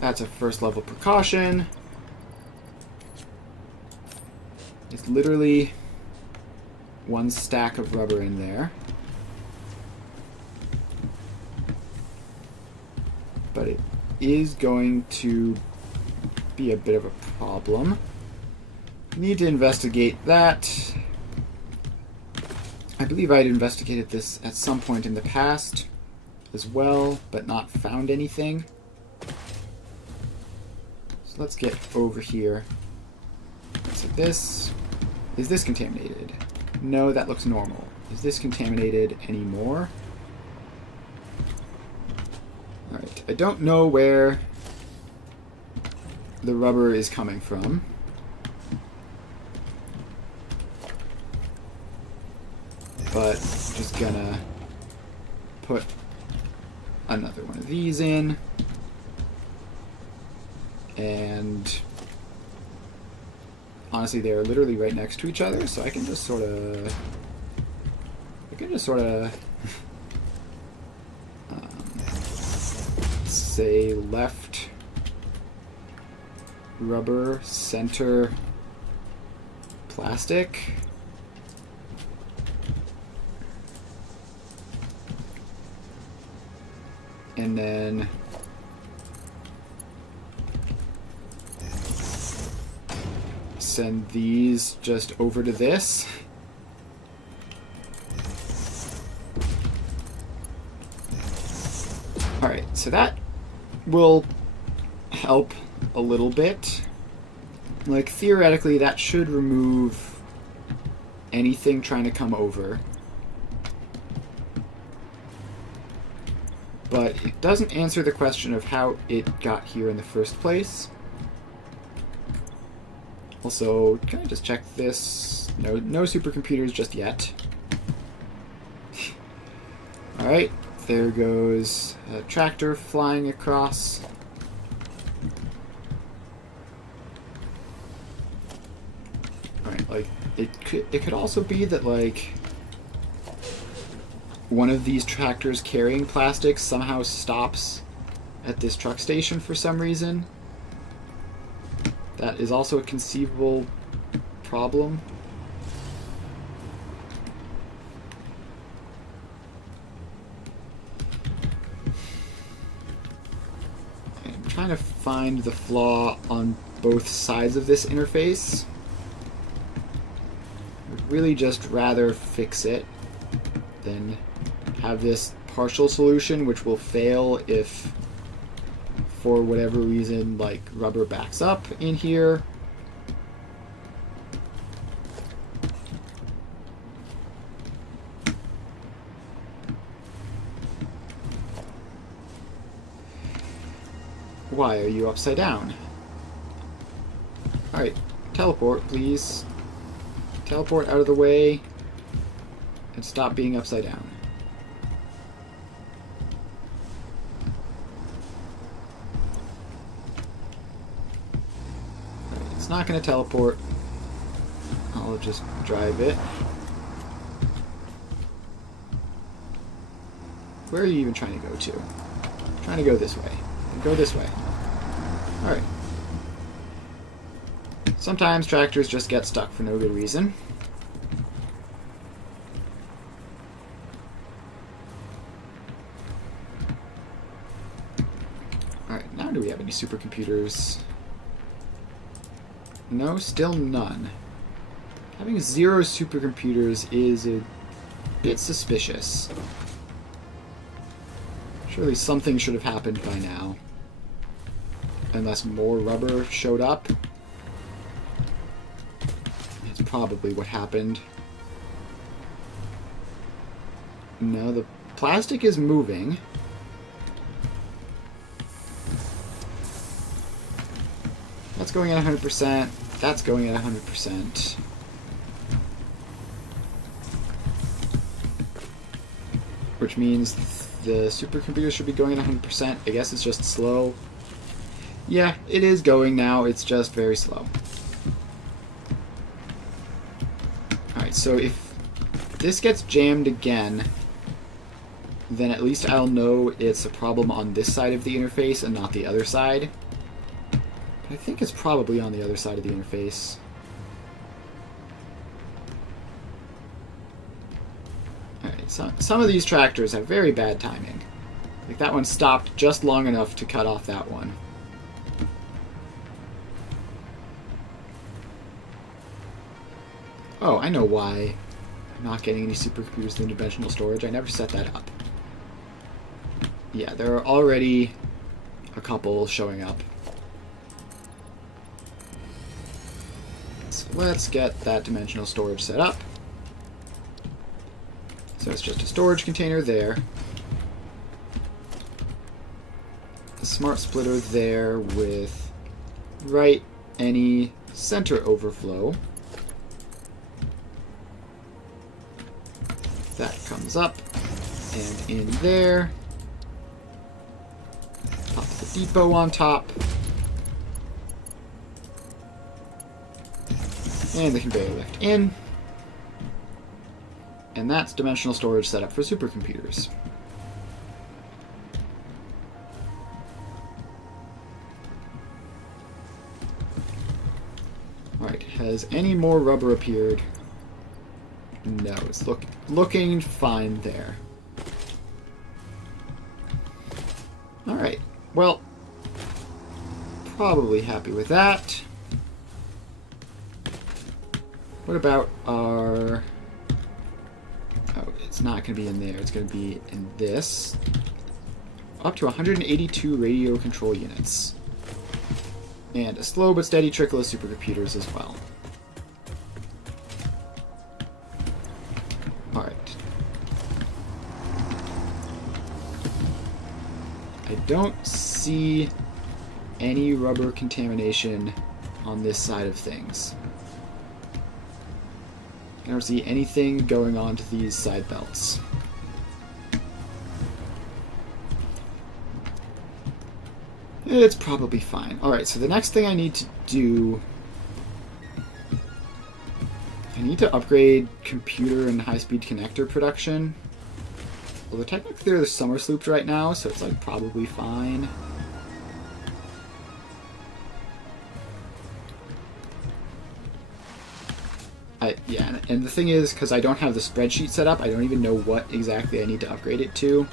That's a first level precaution. It's literally one stack of rubber in there. But it is going to be a bit of a problem. Need to investigate that. I believe I'd investigated this at some point in the past as well, but not found anything. So let's get over here. So this... Is this contaminated? No, that looks normal. Is this contaminated anymore? Alright, I don't know where the rubber is coming from. But just gonna put another one of these in. And honestly, they're literally right next to each other, so I can just sort of... say left rubber, center plastic. And then send these just over to this. Alright, so that will help a little bit. Like, theoretically, that should remove anything trying to come over. But it doesn't answer the question of how it got here in the first place. Also, can I just check this? No supercomputers just yet. Alright, there goes a tractor flying across. Alright, like, it could also be that, like, one of these tractors carrying plastics somehow stops at this truck station for some reason. That is also a conceivable problem. I'm trying to find the flaw on both sides of this interface. I'd really just rather fix it than have this partial solution, which will fail if, for whatever reason, like, rubber backs up in here. Why are you upside down? Alright, teleport, please. Teleport out of the way and stop being upside down. It's not going to teleport. I'll just drive it. Where are you even trying to go to? I'm trying to go this way. Go this way. Alright. Sometimes tractors just get stuck for no good reason. Alright, now do we have any supercomputers? No, still none. Having 0 supercomputers is a bit suspicious. Surely something should have happened by now. Unless more rubber showed up. That's probably what happened. No, the plastic is moving. That's going at 100%. That's going at 100%. Which means the supercomputer should be going at 100%. I guess it's just slow. Yeah, it is going now. It's just very slow. Alright, so if this gets jammed again, then at least I'll know it's a problem on this side of the interface and not the other side. I think it's probably on the other side of the interface. Some of these tractors have very bad timing. Like that one stopped just long enough to cut off that one. Oh, I know why I'm not getting any supercomputers in dimensional storage. I never set that up. Yeah, there are already a couple showing up. So let's get that dimensional storage set up. So it's just a storage container there. A smart splitter there with any center overflow. That comes up and in there. Pop the depot on top. And the conveyor lift in. And that's dimensional storage set up for supercomputers. Alright, has any more rubber appeared? No, it's looking fine there. Alright, well, probably happy with that. What about our... Oh, it's not going to be in there. It's going to be in this. Up to 182 radio control units. And a slow but steady trickle of supercomputers as well. Alright. I don't see any rubber contamination on this side of things. I don't see anything going on to these side belts. It's probably fine. Alright, so the next thing I need to do... I need to upgrade computer and high-speed connector production. Although technically they're summer slooped right now, so it's like probably fine. Yeah, and the thing is, because I don't have the spreadsheet set up, I don't even know what exactly I need to upgrade it to.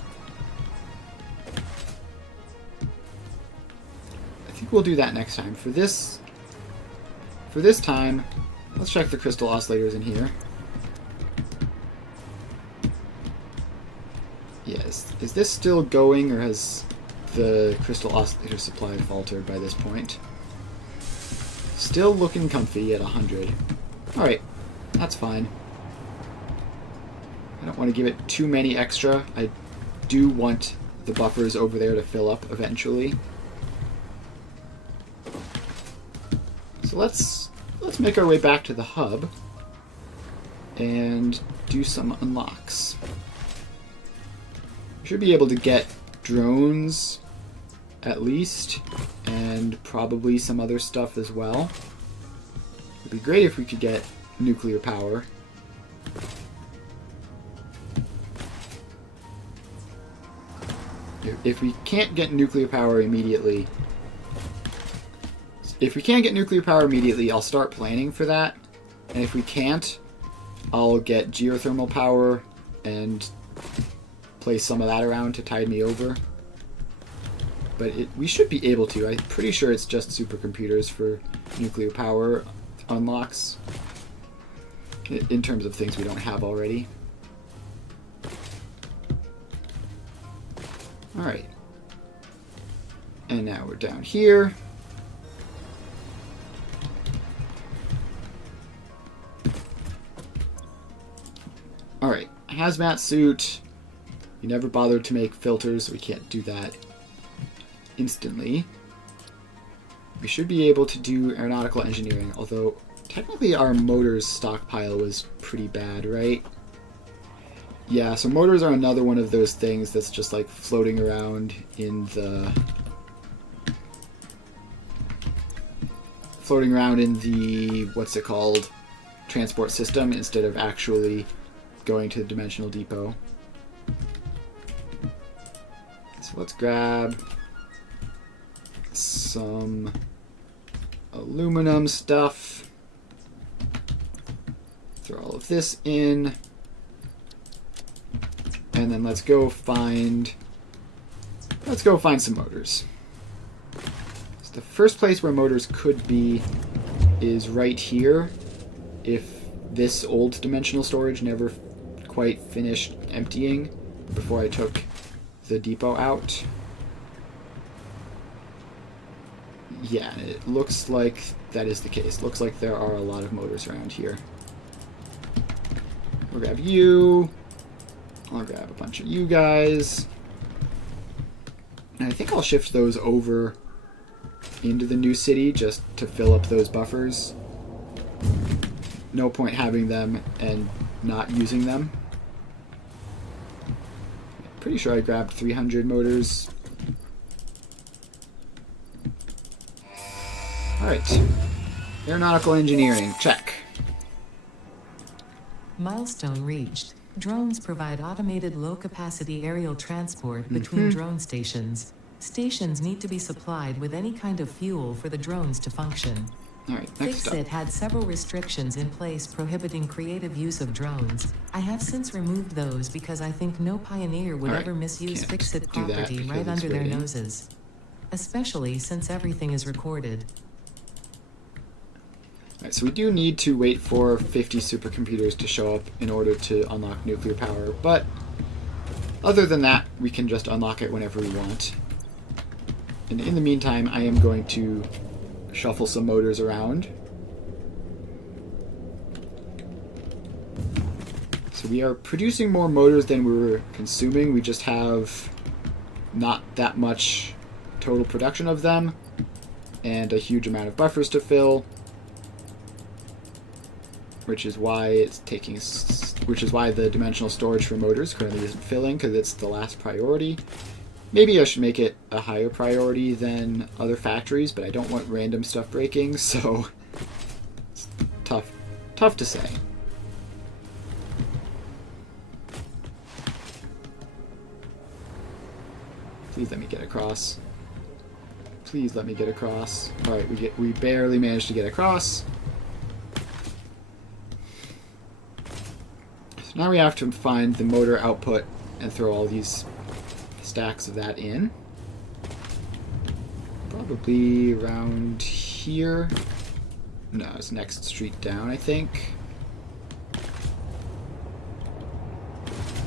I think we'll do that next time. For this time, let's check the crystal oscillators in here. Yes, is this still going, or has the crystal oscillator supply faltered by this point? Still looking comfy at 100. Alright. That's fine. I don't want to give it too many extra. I do want the buffers over there to fill up eventually. So let's make our way back to the hub and do some unlocks. We should be able to get drones at least, and probably some other stuff as well. It'd be great if we could get nuclear power. If we can't get nuclear power immediately... I'll start planning for that. And if we can't, I'll get geothermal power and place some of that around to tide me over. But we should be able to. I'm pretty sure it's just supercomputers for nuclear power unlocks. In terms of things we don't have already. Alright. And now we're down here. Alright. Hazmat suit. We never bothered to make filters, so we can't do that instantly. We should be able to do aeronautical engineering, although technically our motors stockpile was pretty bad, right? Yeah, so motors are another one of those things that's just like floating around in the... what's it called? Transport system instead of actually going to the dimensional depot. So let's grab some aluminum stuff. Throw all of this in. And then let's go find some motors. So the first place where motors could be is right here, if this old dimensional storage never quite finished emptying before I took the depot out. Yeah, it looks like that is the case. Looks like there are a lot of motors around here. We'll grab you. I'll grab a bunch of you guys. And I think I'll shift those over into the new city just to fill up those buffers. No point having them and not using them. Pretty sure I grabbed 300 motors. Alright. Aeronautical engineering, check. Milestone reached. Drones provide automated low-capacity aerial transport between drone stations. Stations need to be supplied with any kind of fuel for the drones to function. Alright, next up. Fixit had several restrictions in place prohibiting creative use of drones. I have since removed those because I think no pioneer would ever misuse Can't Fixit do that property because right it's under their waiting. noses. Especially since everything is recorded. Alright, so we do need to wait for 50 supercomputers to show up in order to unlock nuclear power, but other than that, we can just unlock it whenever we want. And in the meantime, I am going to shuffle some motors around. So we are producing more motors than we were consuming. We just have not that much total production of them and a huge amount of buffers to fill, which is why it's taking, which is why the dimensional storage for motors currently isn't filling, because it's the last priority. Maybe I should make it a higher priority than other factories, but I don't want random stuff breaking, so it's tough to say. Please let me get across. Please let me get across. All right, we barely managed to get across. So now we have to find the motor output and throw all these stacks of that in. Probably around here. No, it's next street down, I think.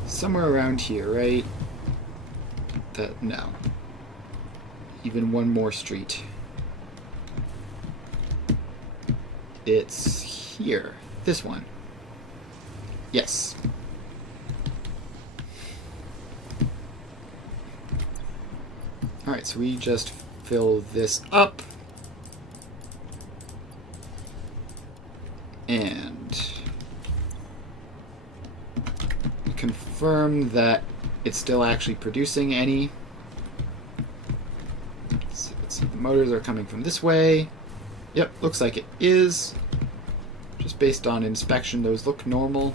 Somewhere around here, right? No. Even one more street. It's here. This one. Yes. Alright, so we just fill this up. And confirm that it's still actually producing any. So the motors are coming from this way. Yep, looks like it is. Just based on inspection, those look normal.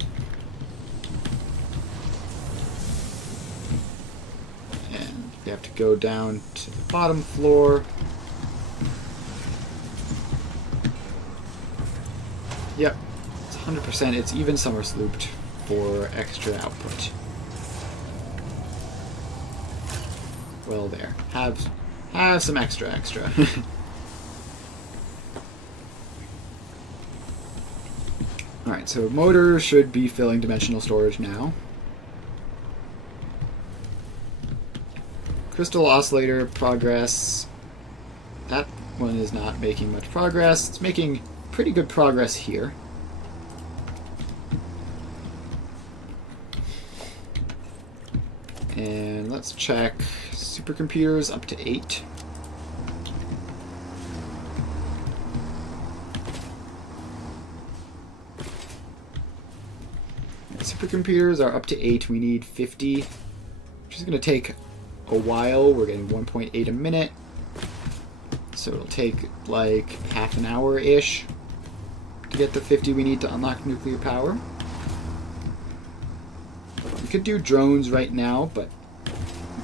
And we have to go down to the bottom floor. Yep, it's 100%. It's even summer slooped for extra output. Well, there. Have some extra. Alright, so motor should be filling dimensional storage now. Crystal oscillator progress. That one is not making much progress. It's making pretty good progress here. And let's check supercomputers up to 8. Supercomputers are up to 8. We need 50, which is going to take a while. We're getting 1.8 a minute. So it'll take like half an hour-ish to get the 50 we need to unlock nuclear power. We could do drones right now, but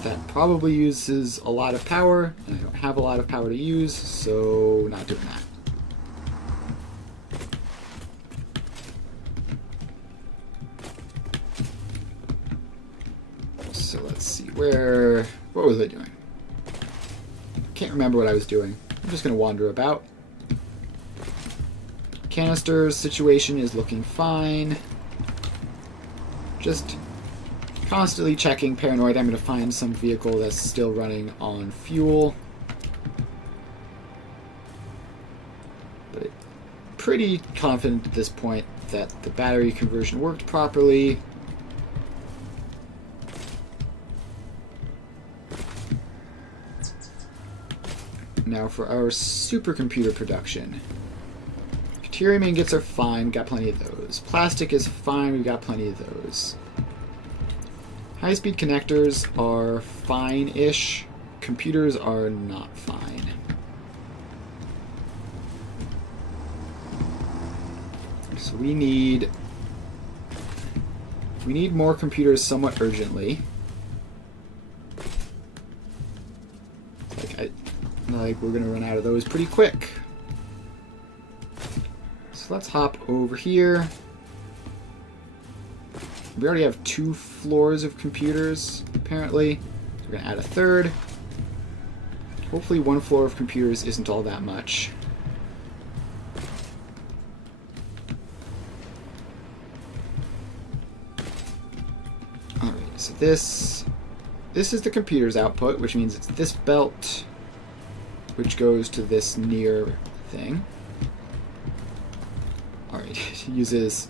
that probably uses a lot of power, and I don't have a lot of power to use, so not doing that. What was I doing? Can't remember what I was doing. I'm just going to wander about. Canister's situation is looking fine. Just constantly checking, paranoid. I'm going to find some vehicle that's still running on fuel. But pretty confident at this point that the battery conversion worked properly. Now for our supercomputer production. Deuterium ingots are fine, got plenty of those. Plastic is fine, we got plenty of those. High-speed connectors are fine-ish. Computers are not fine. So we need more computers somewhat urgently. Like we're gonna run out of those pretty quick. So let's hop over here. We already have 2 floors of computers, apparently. We're gonna add a 3rd. Hopefully 1 floor of computers isn't all that much. Alright, so this is the computer's output, which means it's this belt, which goes to this near thing. Alright, it uses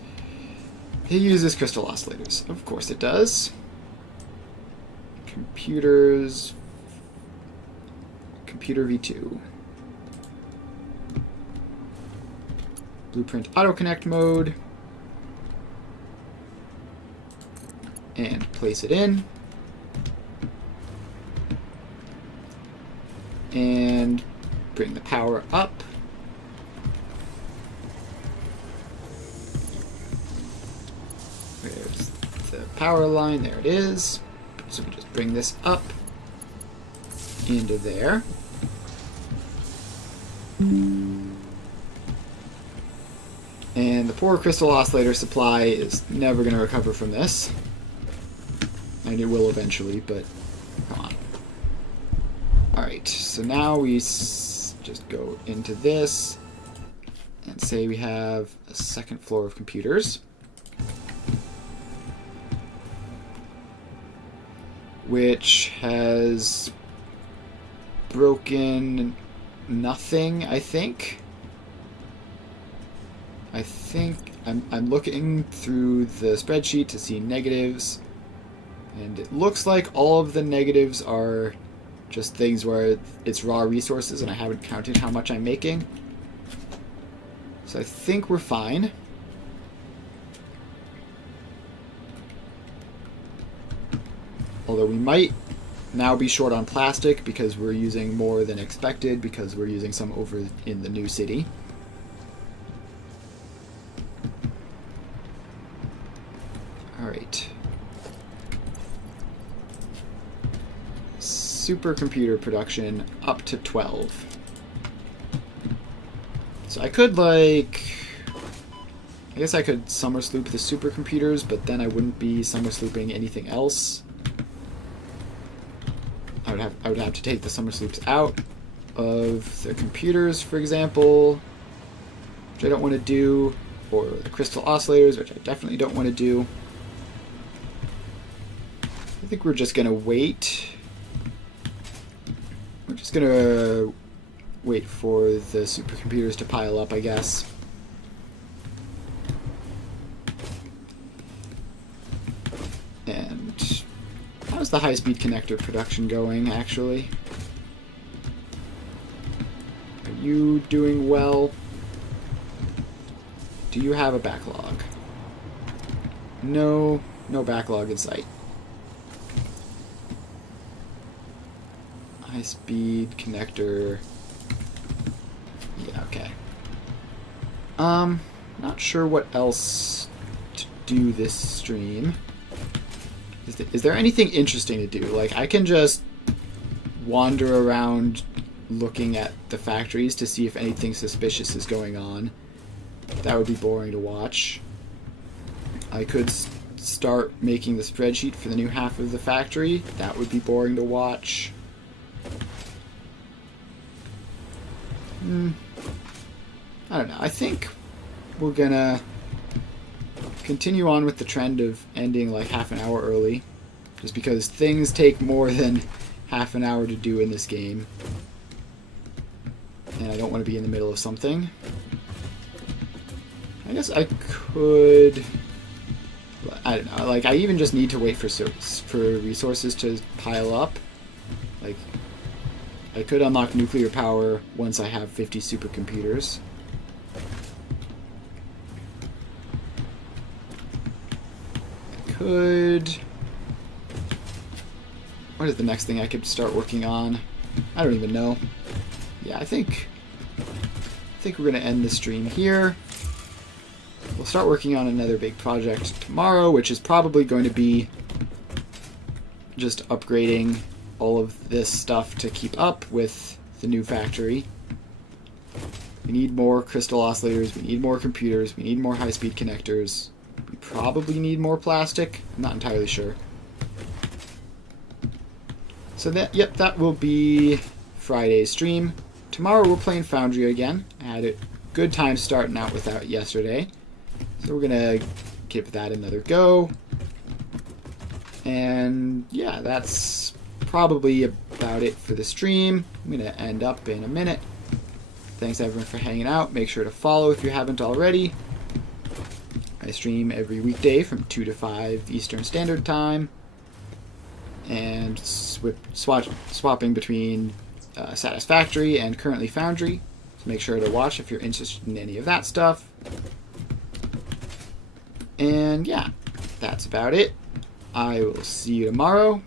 crystal oscillators. Of course it does. Computers. Computer V2. Blueprint auto connect mode. And place it in. And bring the power up. There's the power line, there it is. So we just bring this up into there. And the poor crystal oscillator supply is never going to recover from this. And it will eventually, but come on. Alright, so now we just go into this and say we have a 2nd floor of computers, which has broken nothing, I think. I'm looking through the spreadsheet to see negatives, and it looks like all of the negatives are just things where it's raw resources and I haven't counted how much I'm making. So I think we're fine. Although we might now be short on plastic because we're using more than expected because we're using some over in the new city. Alright. Supercomputer production up to 12. So I could, like... I guess I could summer sloop the supercomputers, but then I wouldn't be summer slooping anything else. I would have to take the summer sloops out of the computers, for example, which I don't want to do, or the crystal oscillators, which I definitely don't want to do. I think we're just going to wait. We're just going to wait for the supercomputers to pile up, I guess. And how's the high-speed connector production going, actually? Are you doing well? Do you have a backlog? No, no backlog in sight. High-speed connector. Yeah, okay. Not sure what else to do this stream. Is there anything interesting to do? Like, I can just wander around looking at the factories to see if anything suspicious is going on. That would be boring to watch. I could start making the spreadsheet for the new half of the factory. That would be boring to watch. I don't know. I think we're gonna continue on with the trend of ending like half an hour early, just because things take more than half an hour to do in this game, and I don't want to be in the middle of something. I guess I could... I don't know. Like, I even just need to wait for resources to pile up. Like, I could unlock nuclear power once I have 50 supercomputers. I could... What is the next thing I could start working on? I don't even know. Yeah, I think we're going to end the stream here. We'll start working on another big project tomorrow, which is probably going to be just upgrading all of this stuff to keep up with the new factory. We need more crystal oscillators, we need more computers, we need more high-speed connectors. We probably need more plastic. I'm not entirely sure. So that will be Friday's stream. Tomorrow we're playing Foundry again. I had a good time starting out with that yesterday. So we're going to give that another go. And yeah, that's probably about it for the stream. I'm going to end up in a minute. Thanks everyone for hanging out. Make sure to follow if you haven't already. I stream every weekday from 2 to 5 Eastern Standard Time. And swapping between Satisfactory and currently Foundry. So make sure to watch if you're interested in any of that stuff. And yeah, that's about it. I will see you tomorrow.